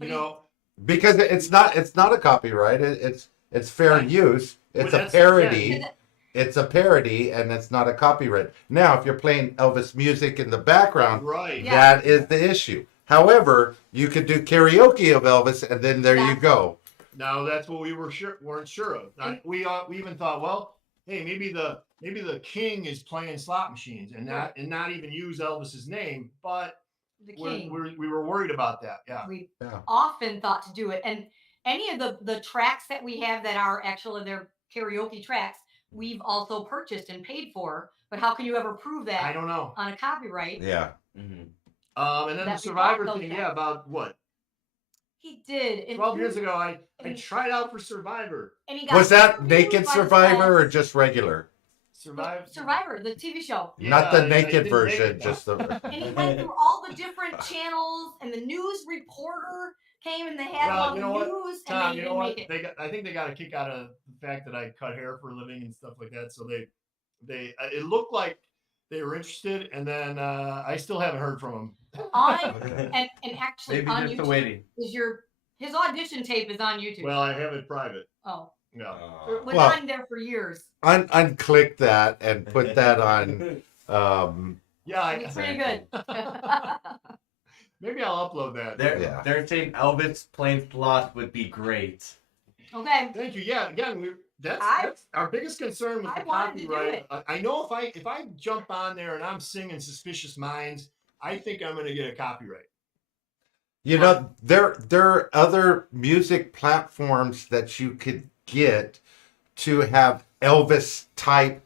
You know, because it's not a copyright. It's fair Right. use. But It's a that's- parody. yeah. It's a parody, and it's not a copyright. Now, if you're playing Elvis music in the background, right. Yeah. that is the issue. However, you could do karaoke of Elvis, and then there you That's- go. Now that's what we weren't sure of. We even thought, well, hey, maybe the king is playing slot machines and not even use Elvis's name, but The king. we were worried about that. Yeah. We Yeah. often thought to do it, and any of the tracks that we have that are actually their karaoke tracks, we've also purchased and paid for. But how can you ever prove that I don't know. on a copyright? Yeah. And then the That we Survivor bought thing, those yeah, about what? He did. 12 years ago, I and- tried out for Survivor. And he got Was that interviewed Naked by Survivor or friends. just regular? Survivor, the TV show. Not the I naked didn't make version, it. just the. And he went through all the different channels, and the news reporter came and they had Well, all you the know what, news, and Tom, they you didn't know what? make it. I think they got a kick out of the fact that I cut hair for a living and stuff like that. So they it looked like they were interested, and then I still haven't heard from them. And actually Maybe on just YouTube waiting. is his audition tape is on YouTube. Well, I have it private. Oh, Yeah. it was Well- on there for years. Unclick that and put that on. Yeah, It's pretty good. maybe I'll upload that. Yeah. They're saying Elvis playing slot would be great. Okay. Thank you. Yeah, again, that's our biggest concern with I the wanted to do copyright. it. I know if I jump on there and I'm singing Suspicious Minds, I think I'm going to get a copyright. You know, there are other music platforms that you could get to have Elvis type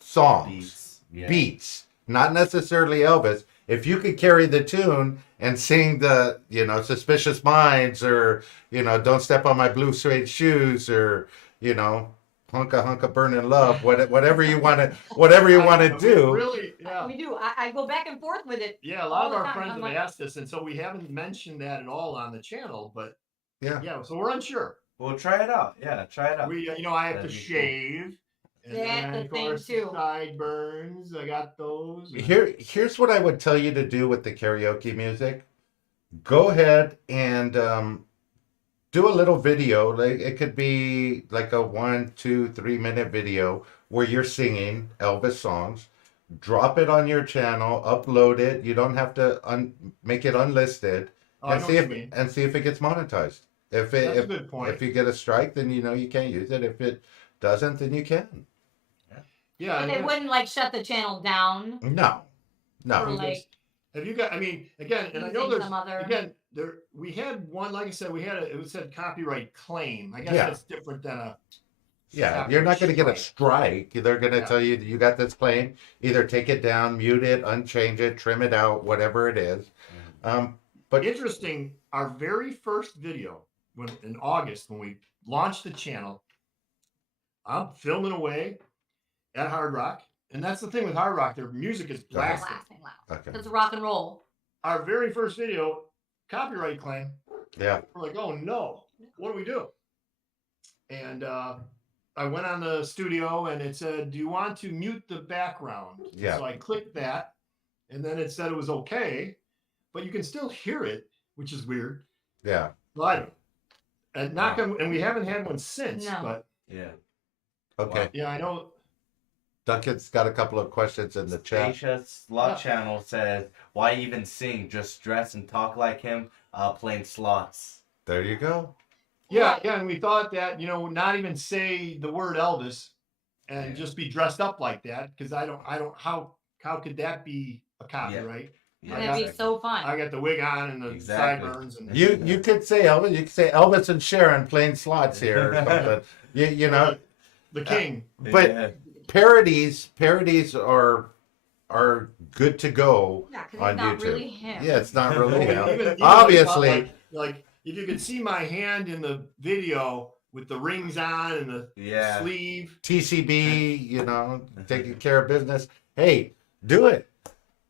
songs, beats, not necessarily Elvis. If you could carry the tune and sing the, Suspicious Minds, or, Don't Step on My Blue Suede Shoes, or, Hunka Hunka Burning Love, whatever you want to do. Really, yeah. We do. I go back and forth with it. Yeah, a lot all of the our time. friends I'm have like- asked us, and so we haven't mentioned that at all on the channel. But Yeah. so we're unsure. Well, try it out. Yeah, try it out. We, I have That'd to be cool. shave, and That's then the of thing, course too. sideburns. I got those. Here's what I would tell you to do with the karaoke music. Go ahead and do a little video. Like, it could be like a 1, 2, 3 minute video where you're singing Elvis songs. Drop it on your channel, upload it. You don't have to make it unlisted, Oh, I and know see what if you mean. it gets monetized. If That's a it good point. if you get a strike, then you can't use it. If it doesn't, then you can. Yeah. But they wouldn't like shut the channel down. No. Or No. like Have you got? I mean, again, and I know using there's some other. there. We had one, like I said, it said copyright claim. I guess Yeah. that's different than a. Yeah, you're not going to get a strike. They're going to Yeah. tell you got this claim. Either take it down, mute it, unchange it, trim it out, whatever it is. But Interesting. Our very first video, in August when we launched the channel, I'm filming away at Hard Rock, and that's the thing with Hard Rock. Their music is blasting. blasting loud. okay, That's rock and roll. our very first video, copyright claim. Yeah. We're like, oh no, what do we do? And I went on the studio and it said, do you want to mute the background? Yeah. So I clicked that, and then it said it was okay, but you can still hear it, which is weird. Yeah. But and and we haven't had one since. No. But Yeah. Okay. yeah, I know. Duncan's got a couple of questions in the chat. Stacia Slot Channel says, why even sing? Just dress and talk like him, playing slots. There you go. Yeah, and we thought that, not even say the word Elvis and just be dressed up like that, because I don't how could that be a copyright? Yeah, That'd be so fun. I got the wig on and the Exactly. sideburns and You could say Elvis. You could say Elvis and Sharon playing slots here or something. You know, the king. but Yeah. parodies are good to go Yeah, because on it's not YouTube. really him. Yeah, it's not really him. Even Obviously. like if you could see my hand in the video with the rings on and the sleeve. TCB, taking care of business. Hey, do it.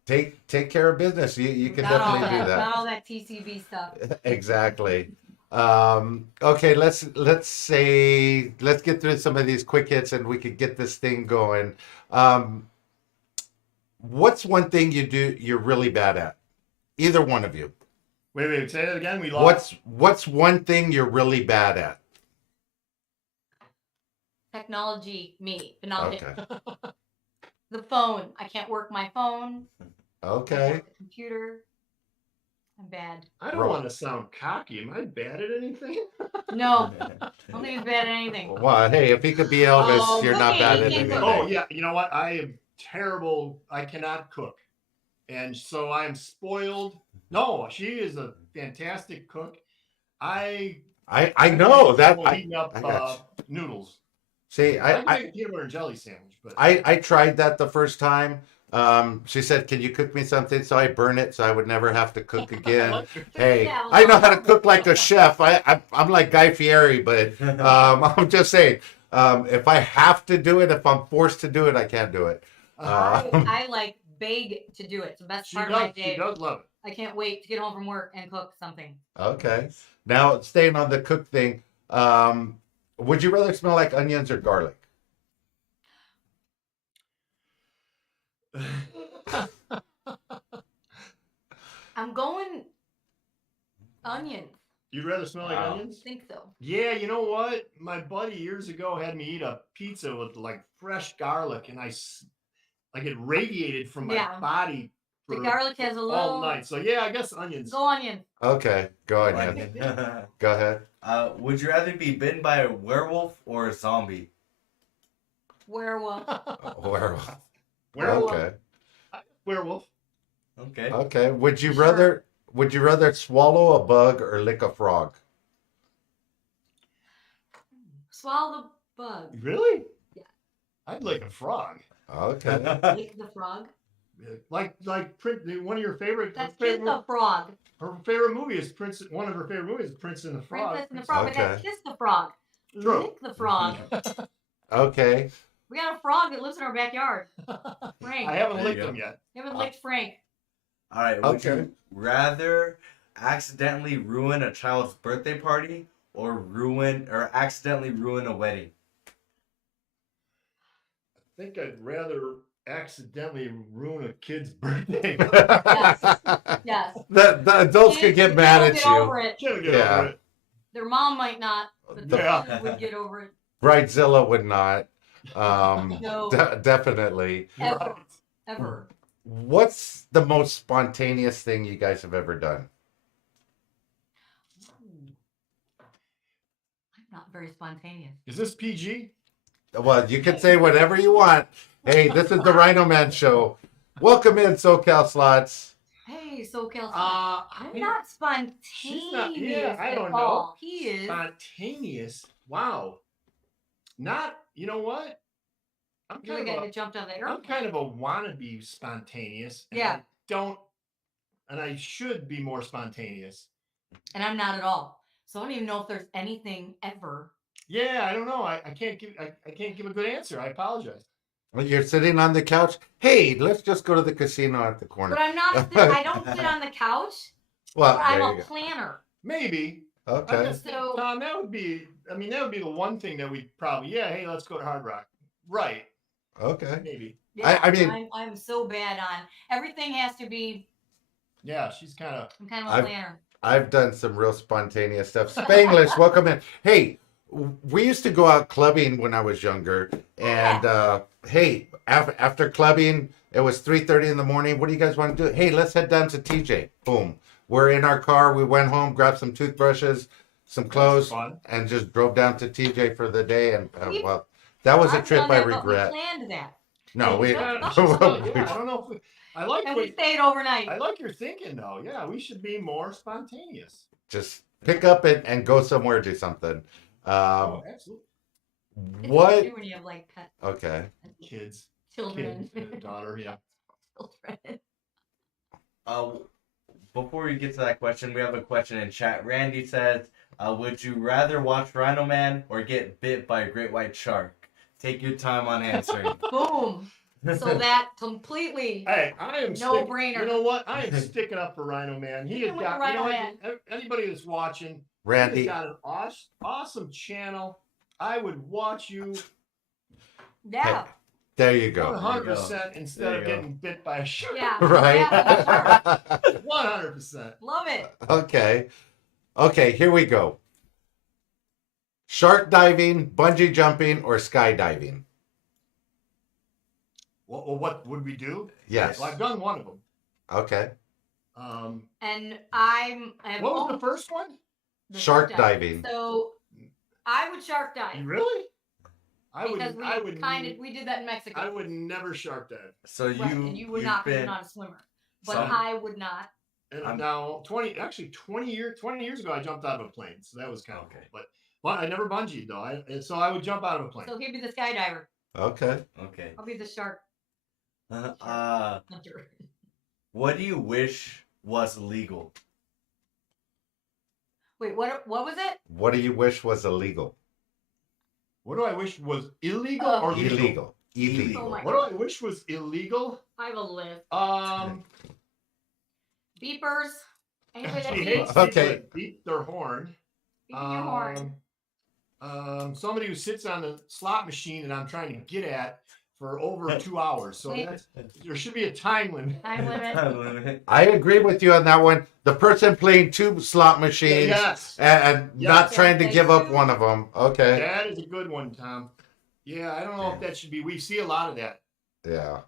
Take care of business. You can Not all definitely do that. Not all that TCB stuff. Exactly. Okay, let's get through some of these quick hits and we could get this thing going. What's one thing you're really bad at? Either one of you. Wait, say that again. We lost. What's one thing you're really bad at? Technology, me, but not Okay. the phone. I can't work my phone. I can't Okay. work the computer. I'm bad. I don't want to sound cocky. Am I bad at anything? No, I don't think he's bad at anything. Well, hey, if he could be Elvis, Oh, you're not okay, bad he at can't anything. cook. Oh yeah, you know what? I am terrible. I cannot cook, and so I am spoiled. No, she is a fantastic cook. I know that. heating up I got noodles. See, I can make a peanut butter and jelly sandwich, but I tried that the first time. She said, "Can you cook me something?" So I burn it so I would never have to cook again. Hey, Yeah, I know how to cook like a chef. I'm like Guy Fieri, but I'm just saying, if I have to do it, if I'm forced to do it, I can't do it. I like beg to do it. It's the best part of my day. She does love it. I can't wait to get home from work and cook something. Okay. Now, staying on the cook thing, would you rather smell like onions or garlic? I'm going onions. You'd rather smell like I onions? think so. Yeah, you know what? My buddy years ago had me eat a pizza with like fresh garlic, and like it radiated from my body The for garlic has a all little. night. So yeah, I guess onions. Go onion. Okay, go ahead. Go ahead. Would you rather be bitten by a werewolf or a zombie? Werewolf. Werewolf. Werewolf. Okay. Werewolf. Okay. Okay. Would you rather swallow a bug or lick a frog? Swallow the bug. Really? Yeah. I'd like a frog. Okay. Lick the frog. Like one of your favorite. That's Kiss the Frog. Her favorite movie is Prince. One of her favorite movies is Prince and the Frog. Princess and the Frog. Okay. But that's Kiss the Frog. True. Lick the frog. Okay. We got a frog that lives in our backyard. Frank. I haven't There you licked go. him yet. You haven't licked Frank. All right. Would Okay. you rather accidentally ruin a child's birthday party or accidentally ruin a wedding? I think I'd rather accidentally ruin a kid's birthday. Yes. The adults could Kids get mad will at get you. over it. Can't get Yeah. over it. Their mom might not, but the Yeah. kid would get over it. Bridezilla would not. No. Definitely. Ever. Ever. What's the most spontaneous thing you guys have ever done? I'm not very spontaneous. Is this PG? Well, you can say whatever you want. Hey, this is the RhinoMan show. Welcome in, SoCal Slots. Hey, SoCal. I'm you- not spontaneous. She's not. Yeah, I at don't know. all. He is. Spontaneous. Wow. Not. You know what? I'm You're kind the of guy a, that jumped on the I'm airplane. kind of a wannabe spontaneous. And Yeah. I don't. And I should be more spontaneous. And I'm not at all. So I don't even know if there's anything ever. Yeah, I don't know. I can't give a good answer. I apologize. You're sitting on the couch. Hey, let's just go to the casino at the corner. But I'm not. I don't sit on the couch. Well, But I'm there a you go. planner. Maybe. I Okay. just think, Tom, that would be the one thing that we probably, hey, let's go to Hard Rock. Right. Okay. Maybe. Yeah, I mean- I'm so bad on everything. Has to be. Yeah, she's kind of. I'm kind of a planner. I've done some real spontaneous stuff. Spanglish, welcome in. Hey, we used to go out clubbing when I was younger, and hey, after clubbing, it was 3:30 in the morning. What do you guys want to do? Hey, let's head down to TJ. Boom. We're in our car. We went home, grabbed some toothbrushes, some clothes, Fun. and just drove down to TJ for the day. And well, that was a I've trip done I that, but regret. We planned that, No, we. Yeah, she's still- yeah, I don't know if I like and what we stayed overnight. I like your thinking though. Yeah, we should be more spontaneous. Just pick up and go somewhere, do something. Oh, absolutely. It's What? what you do when you have like pet Okay. Kids, children. daughter, yeah. Children. Before we get to that question, we have a question in chat. Randy says, would you rather watch RhinoMan or get bit by a great white shark? Take your time on answering. Boom. So that completely. Hey, I am No brainer. You know what? I am sticking up for RhinoMan. He has With got RhinoMan. anybody that's watching. Randy. He's got an awesome channel. I would watch you Yeah. There you go. 100% instead There of you go. getting bit by a shark. Yeah. Right. Yeah, 100%. love it. Okay. Okay, here we go. Shark diving, bungee jumping, or skydiving? What would we do? Yes. Well, I've done one of them. Okay. And I'm. What was the first one? the Shark diving. So I would shark dive. You really? Because we did that in Mexico. I would never shark dive. So Right, and you would you've not because been, you're not a swimmer. But Some- I would not. And now 20 years ago I jumped out of a plane, so that was kind of Okay. cool. But I never bungeed though. So I would jump out of a plane. So he'd be the skydiver. Okay. Okay. I'll be the shark hunter. What do you wish was legal? Wait, what was it? What do you wish was illegal? What do I wish was illegal or legal? Illegal. Oh Illegal. my What do I wish was illegal? I have a list. Beepers. Anybody that He beeps, hates Okay. people that beep their horn. beeping your horn. Somebody who sits on the slot machine that I'm trying to get at for over 2 hours. So Wait. there should be a time limit. Time limit. I agree with you on that one. The person playing two slot machines Yes, and Yes. not trying to Okay. give up one of them. Okay. that is a good one, Tom. Yeah, I don't know if that should be. We see a lot of that. Yeah.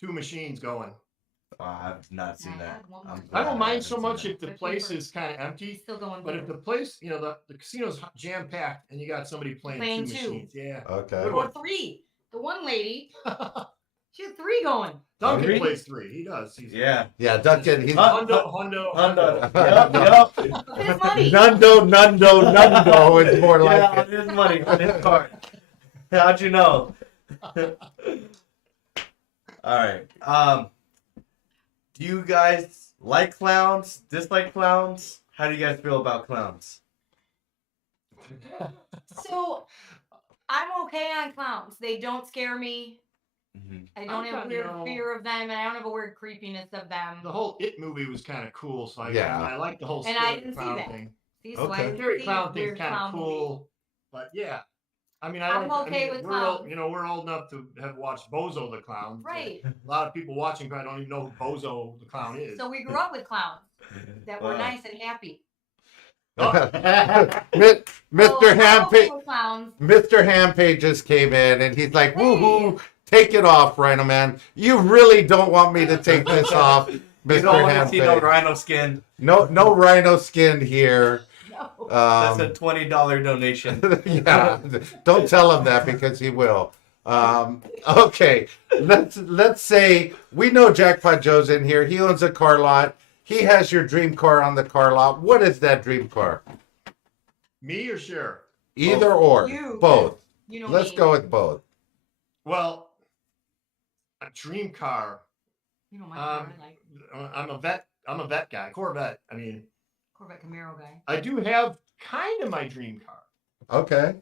Two machines going. I've not seen I that. had one more. I glad don't mind haven't so seen much that. if the But place keepers. is kind of empty. Still going. But if the place, the casino's jam packed and you got somebody playing two Playing two. machines, yeah. Okay. Good or three. The one lady, she had three going. Duncan Three? plays three. He does. He's Yeah. Yeah, Duncan. He's Hundo. Yup. His money. Nundo is more like Yeah, it. on his money, on his card. How'd you know? All right. Do you guys like clowns? Dislike clowns? How do you guys feel about clowns? So I'm okay on clowns. They don't scare me. Mhm. I don't have a kinda, weird fear of them, and I don't have a weird creepiness of them. The whole It movie was kind of cool, so Yeah. I like the whole And I scary didn't see clown that. thing. See, so I Okay. didn't Scary see clown thing's weird kind of clown movie. cool, but yeah. I mean, I'm okay with we're old, clowns. we're old enough to have watched Bozo the Clown. Right. A lot of people watching probably don't even know who Bozo the Clown is. So we grew up with clowns that were Wow. nice and happy. Mr. So I'm Hampage. okay with clowns. Mr. Hampage just came in and he's like, woohoo, take it off, Rhino Man. You really don't want me to take this off, You Mr. don't want to see no Hampage. rhino skin. No rhino skin here. No. That's a $20 donation. Yeah, don't tell him that because he will. Okay, let's say we know Jackpot Joe's in here. He owns a car lot. He has your dream car on the car lot. What is that dream car? Me or Cher? Either or, You. both. You know Let's me. go with both. Well, a dream car. You know my car, like I'm a vet guy. Corvette. I mean, Corvette Camaro guy. I do have kind of my dream car. Okay.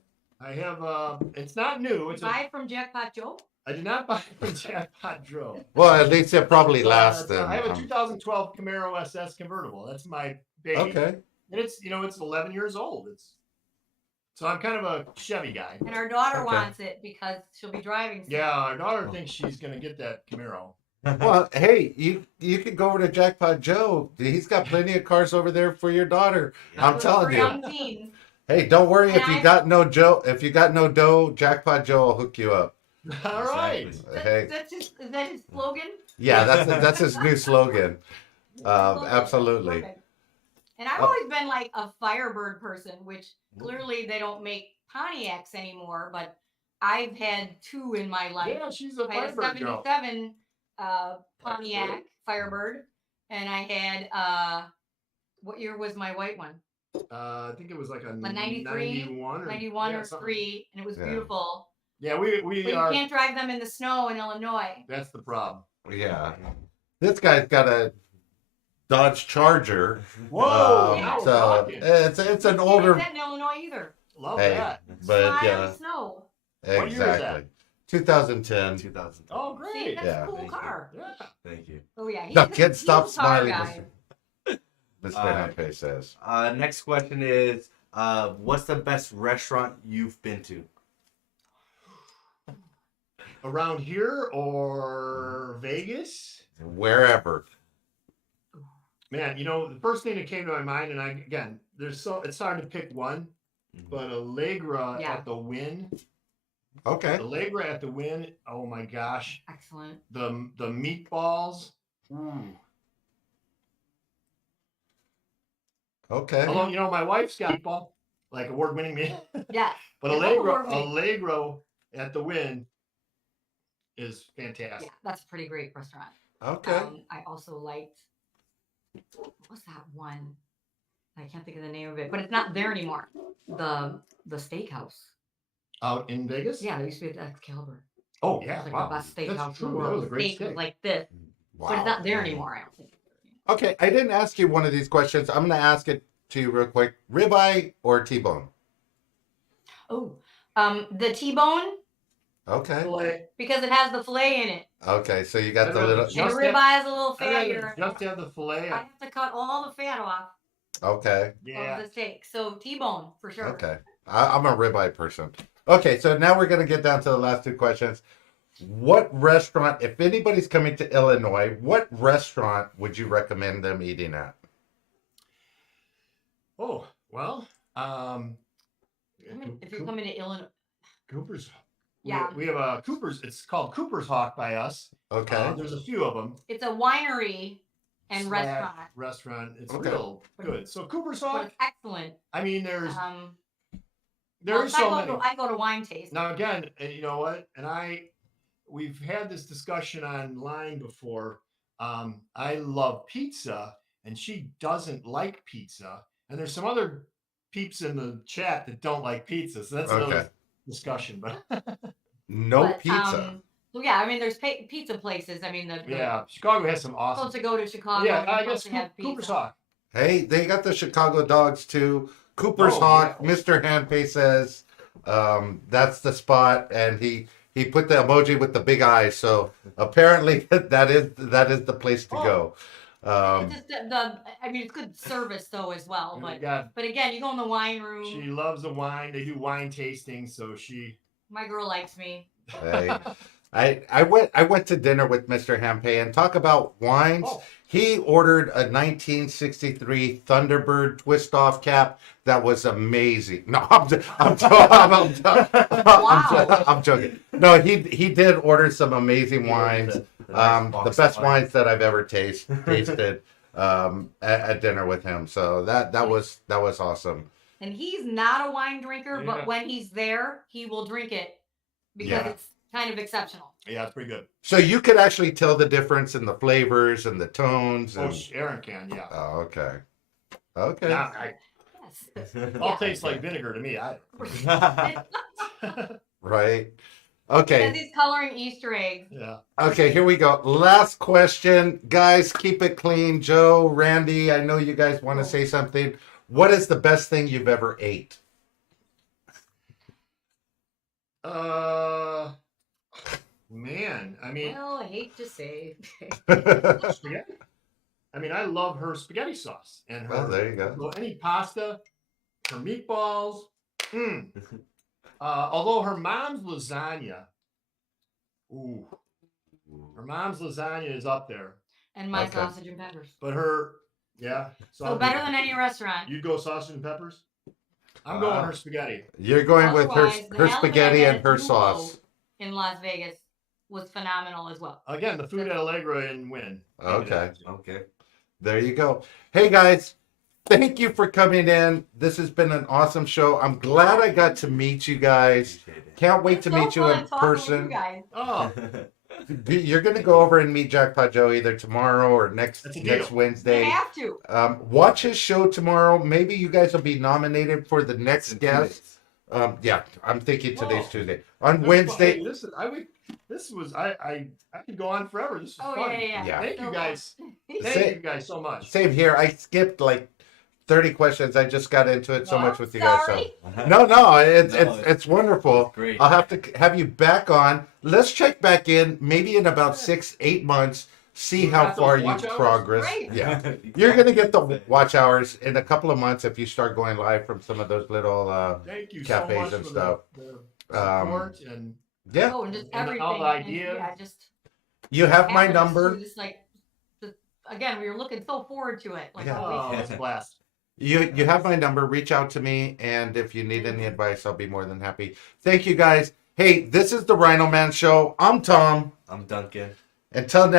I have it's not new. You It's buy it from Jackpot Joe? I did not buy it from Jackpot Joe. Well, at least it probably lasts. I have a And, 2012 Camaro SS convertible. That's my baby. okay. And it's it's 11 years old. So I'm kind of a Chevy guy. And our daughter Okay. wants it because she'll be driving soon. Yeah, our daughter thinks she's gonna get that Camaro. Well, hey, you could go over to Jackpot Joe. He's got plenty of cars over there for your daughter. I'm For telling you. young teens. Hey, don't worry if And you I- got no Joe. If you got no dough, Jackpot Joe will hook you up. All right. Exactly. Hey, Is that his slogan? yeah, that's his new slogan. Slogan. Absolutely. Perfect. And I've always been like a Firebird person, which clearly they don't make Pontiacs anymore, but I've had two in my life. Yeah, she's a I had a Firebird girl. 77 Pontiac Firebird, and I had what year was my white one? I think it was like a 93, 91 or 91 yeah, or something. 3, and it was Yeah. beautiful. Yeah, we But you are. can't drive them in the snow in Illinois. That's the problem. Yeah, this guy's got a Dodge Charger. Whoa! Yeah. now we're So talking. it's an You can't older, get that in Illinois either. Love hey, that. but Slide on yeah, the snow. year is that? exactly. 2010. 2000. Oh, See, great. that's Yeah. a cool Thank you. car. Yeah. Thank you. Oh yeah. The he's kid a stop car smiling. guy. Mr. Alright. Hampe says. Next question is, what's the best restaurant you've been to? Around here or Vegas? Wherever. Man, the first thing that came to my mind, and it's hard to pick one, but Allegra Yeah. at the Wynn. Okay. Allegra at the Wynn. Oh my gosh, Excellent. the meatballs. Ooh. Okay. Although my wife's got meatball, like award-winning meat. Yeah. But Yeah, award-winning. Allegro at the Wynn is Yeah, fantastic. that's a pretty great restaurant. Okay. I also liked what was that one? I can't think of the name of it, but it's not there anymore. The steakhouse. Out in Vegas? Yeah, there used to be at Excalibur. Oh It yeah, was like wow. the best That's steakhouse in true. the That world. was a The great steak was steak. like this, but it's not there anymore. I don't think. Okay, I didn't ask you one of these questions. I'm going to ask it to you real quick. Ribeye or T-bone? Oh, the T-bone Okay. Filet. because it has the fillet in it, Okay, so you got I'd the rather little. just- and the have- ribeye is a little I'd rather fattier. just have the filet. I have to cut all the fat off Okay. Yeah. of the steak, so T-bone for sure. Okay. I'm a ribeye person. Okay, so now we're going to get down to the last two questions. What restaurant, if anybody's coming to Illinois, what restaurant would you recommend them eating at? Oh well. If you're coming to Illinois, Cooper's. Yeah. We have a Cooper's. It's called Cooper's Hawk by us. Okay. There's a few of them. it's a winery and restaurant, Restaurant. It's Okay. real good. So Cooper's but Hawk. it's excellent. I mean, there's Well, so I many. I go to wine taste. Now again, and you know what? And we've had this discussion online before. I love pizza, and she doesn't like pizza. And there's some other peeps in the chat that don't like pizza, so that's Okay. another discussion. But No But, pizza. so yeah, I mean, there's pizza places. I mean, yeah, Chicago has some supposed awesome. to go to Chicago. Yeah, and I you're guess supposed to have Cooper's pizza. Hawk. Hey, they got the Chicago dogs too. Cooper's Oh, Hawk. yeah. Mr. Handpay says that's the spot, and he put the emoji with the big eyes. So apparently that is the place to go. It's just I mean, it's good service though as well. And we But got- again, you go in the wine room. she loves the wine. They do wine tasting, so she. My girl likes me. Hey, I went to dinner with Mr. Hampe and talk about wines. Oh. He ordered a 1963 Thunderbird twist off cap that was amazing. No, I'm joking. No, he did order some amazing wines. The best wines that I've ever tasted at dinner with him. So that was awesome. And he's not a wine drinker, Yeah. but when he's there, he will drink it because Yeah. it's kind of exceptional. Yeah, it's pretty good. So you could actually tell the difference in the flavors and the tones. Oh, And, Aaron can, yeah. oh, okay. Okay. Now, Yes. all tastes like vinegar to me. Right. Because Okay. he's coloring Easter eggs. Yeah. Okay, here we go. Last question. Guys, keep it clean. Joe, Randy, I know you guys want to say something. What is the best thing you've ever ate? Man, I mean, Well, I hate to say. spaghetti. I mean, I love her spaghetti sauce and her. Well, there you go. So any pasta, her meatballs. Mm. Although her mom's lasagna, ooh, her mom's lasagna is up there. And my Okay. sausage and peppers. But her, yeah. So better than any restaurant. You'd go sausage and peppers. I'm going her spaghetti. You're going with her Otherwise, the her Alabama spaghetti and her Duo sauce. in Las Vegas was phenomenal as well. Again, the food at Allegra and Wynn. Okay. Okay. There you go. Hey guys, thank you for coming in. This has been an awesome show. I'm glad I got to meet you guys. Appreciate it. Can't wait It's to so meet you fun in talking with person. You guys. Oh, You're gonna go over and meet Jackpot Joe either tomorrow or next That's a deal. next They Wednesday. have to. Watch his show tomorrow. Maybe you guys will be nominated for the next In 2 guest. days. Yeah, I'm thinking today's Oh. Tuesday. On Hey, Wednesday. this was I could go on forever. This was Oh, fun. yeah. Yeah. Thank you guys. Say- Thank you guys so much. Same here. I skipped like 30 questions. I just got into it so Well, much with you guys. So. sorry. No, it's No, it's wonderful. Great. I'll have to have you back on. Let's check back in maybe in about 6-8 months. See You how got those far you watch hours? progress. Great. Yeah, you're gonna get the watch hours in a couple of months if you start going live from some of those little. Thank you Cafes so much and for stuff. the support and Yeah, Oh, and just And everything. all the And, ideas. yeah, just you have my happiness, number. too. Just like, again, we were looking so forward to it. Like, Yeah. all oh, week. it's a blast. You have my number. Reach out to me, and if you need any advice, I'll be more than happy. Thank you guys. Hey, this is the RhinoMan Show. I'm Tom. I'm Duncan. Until next.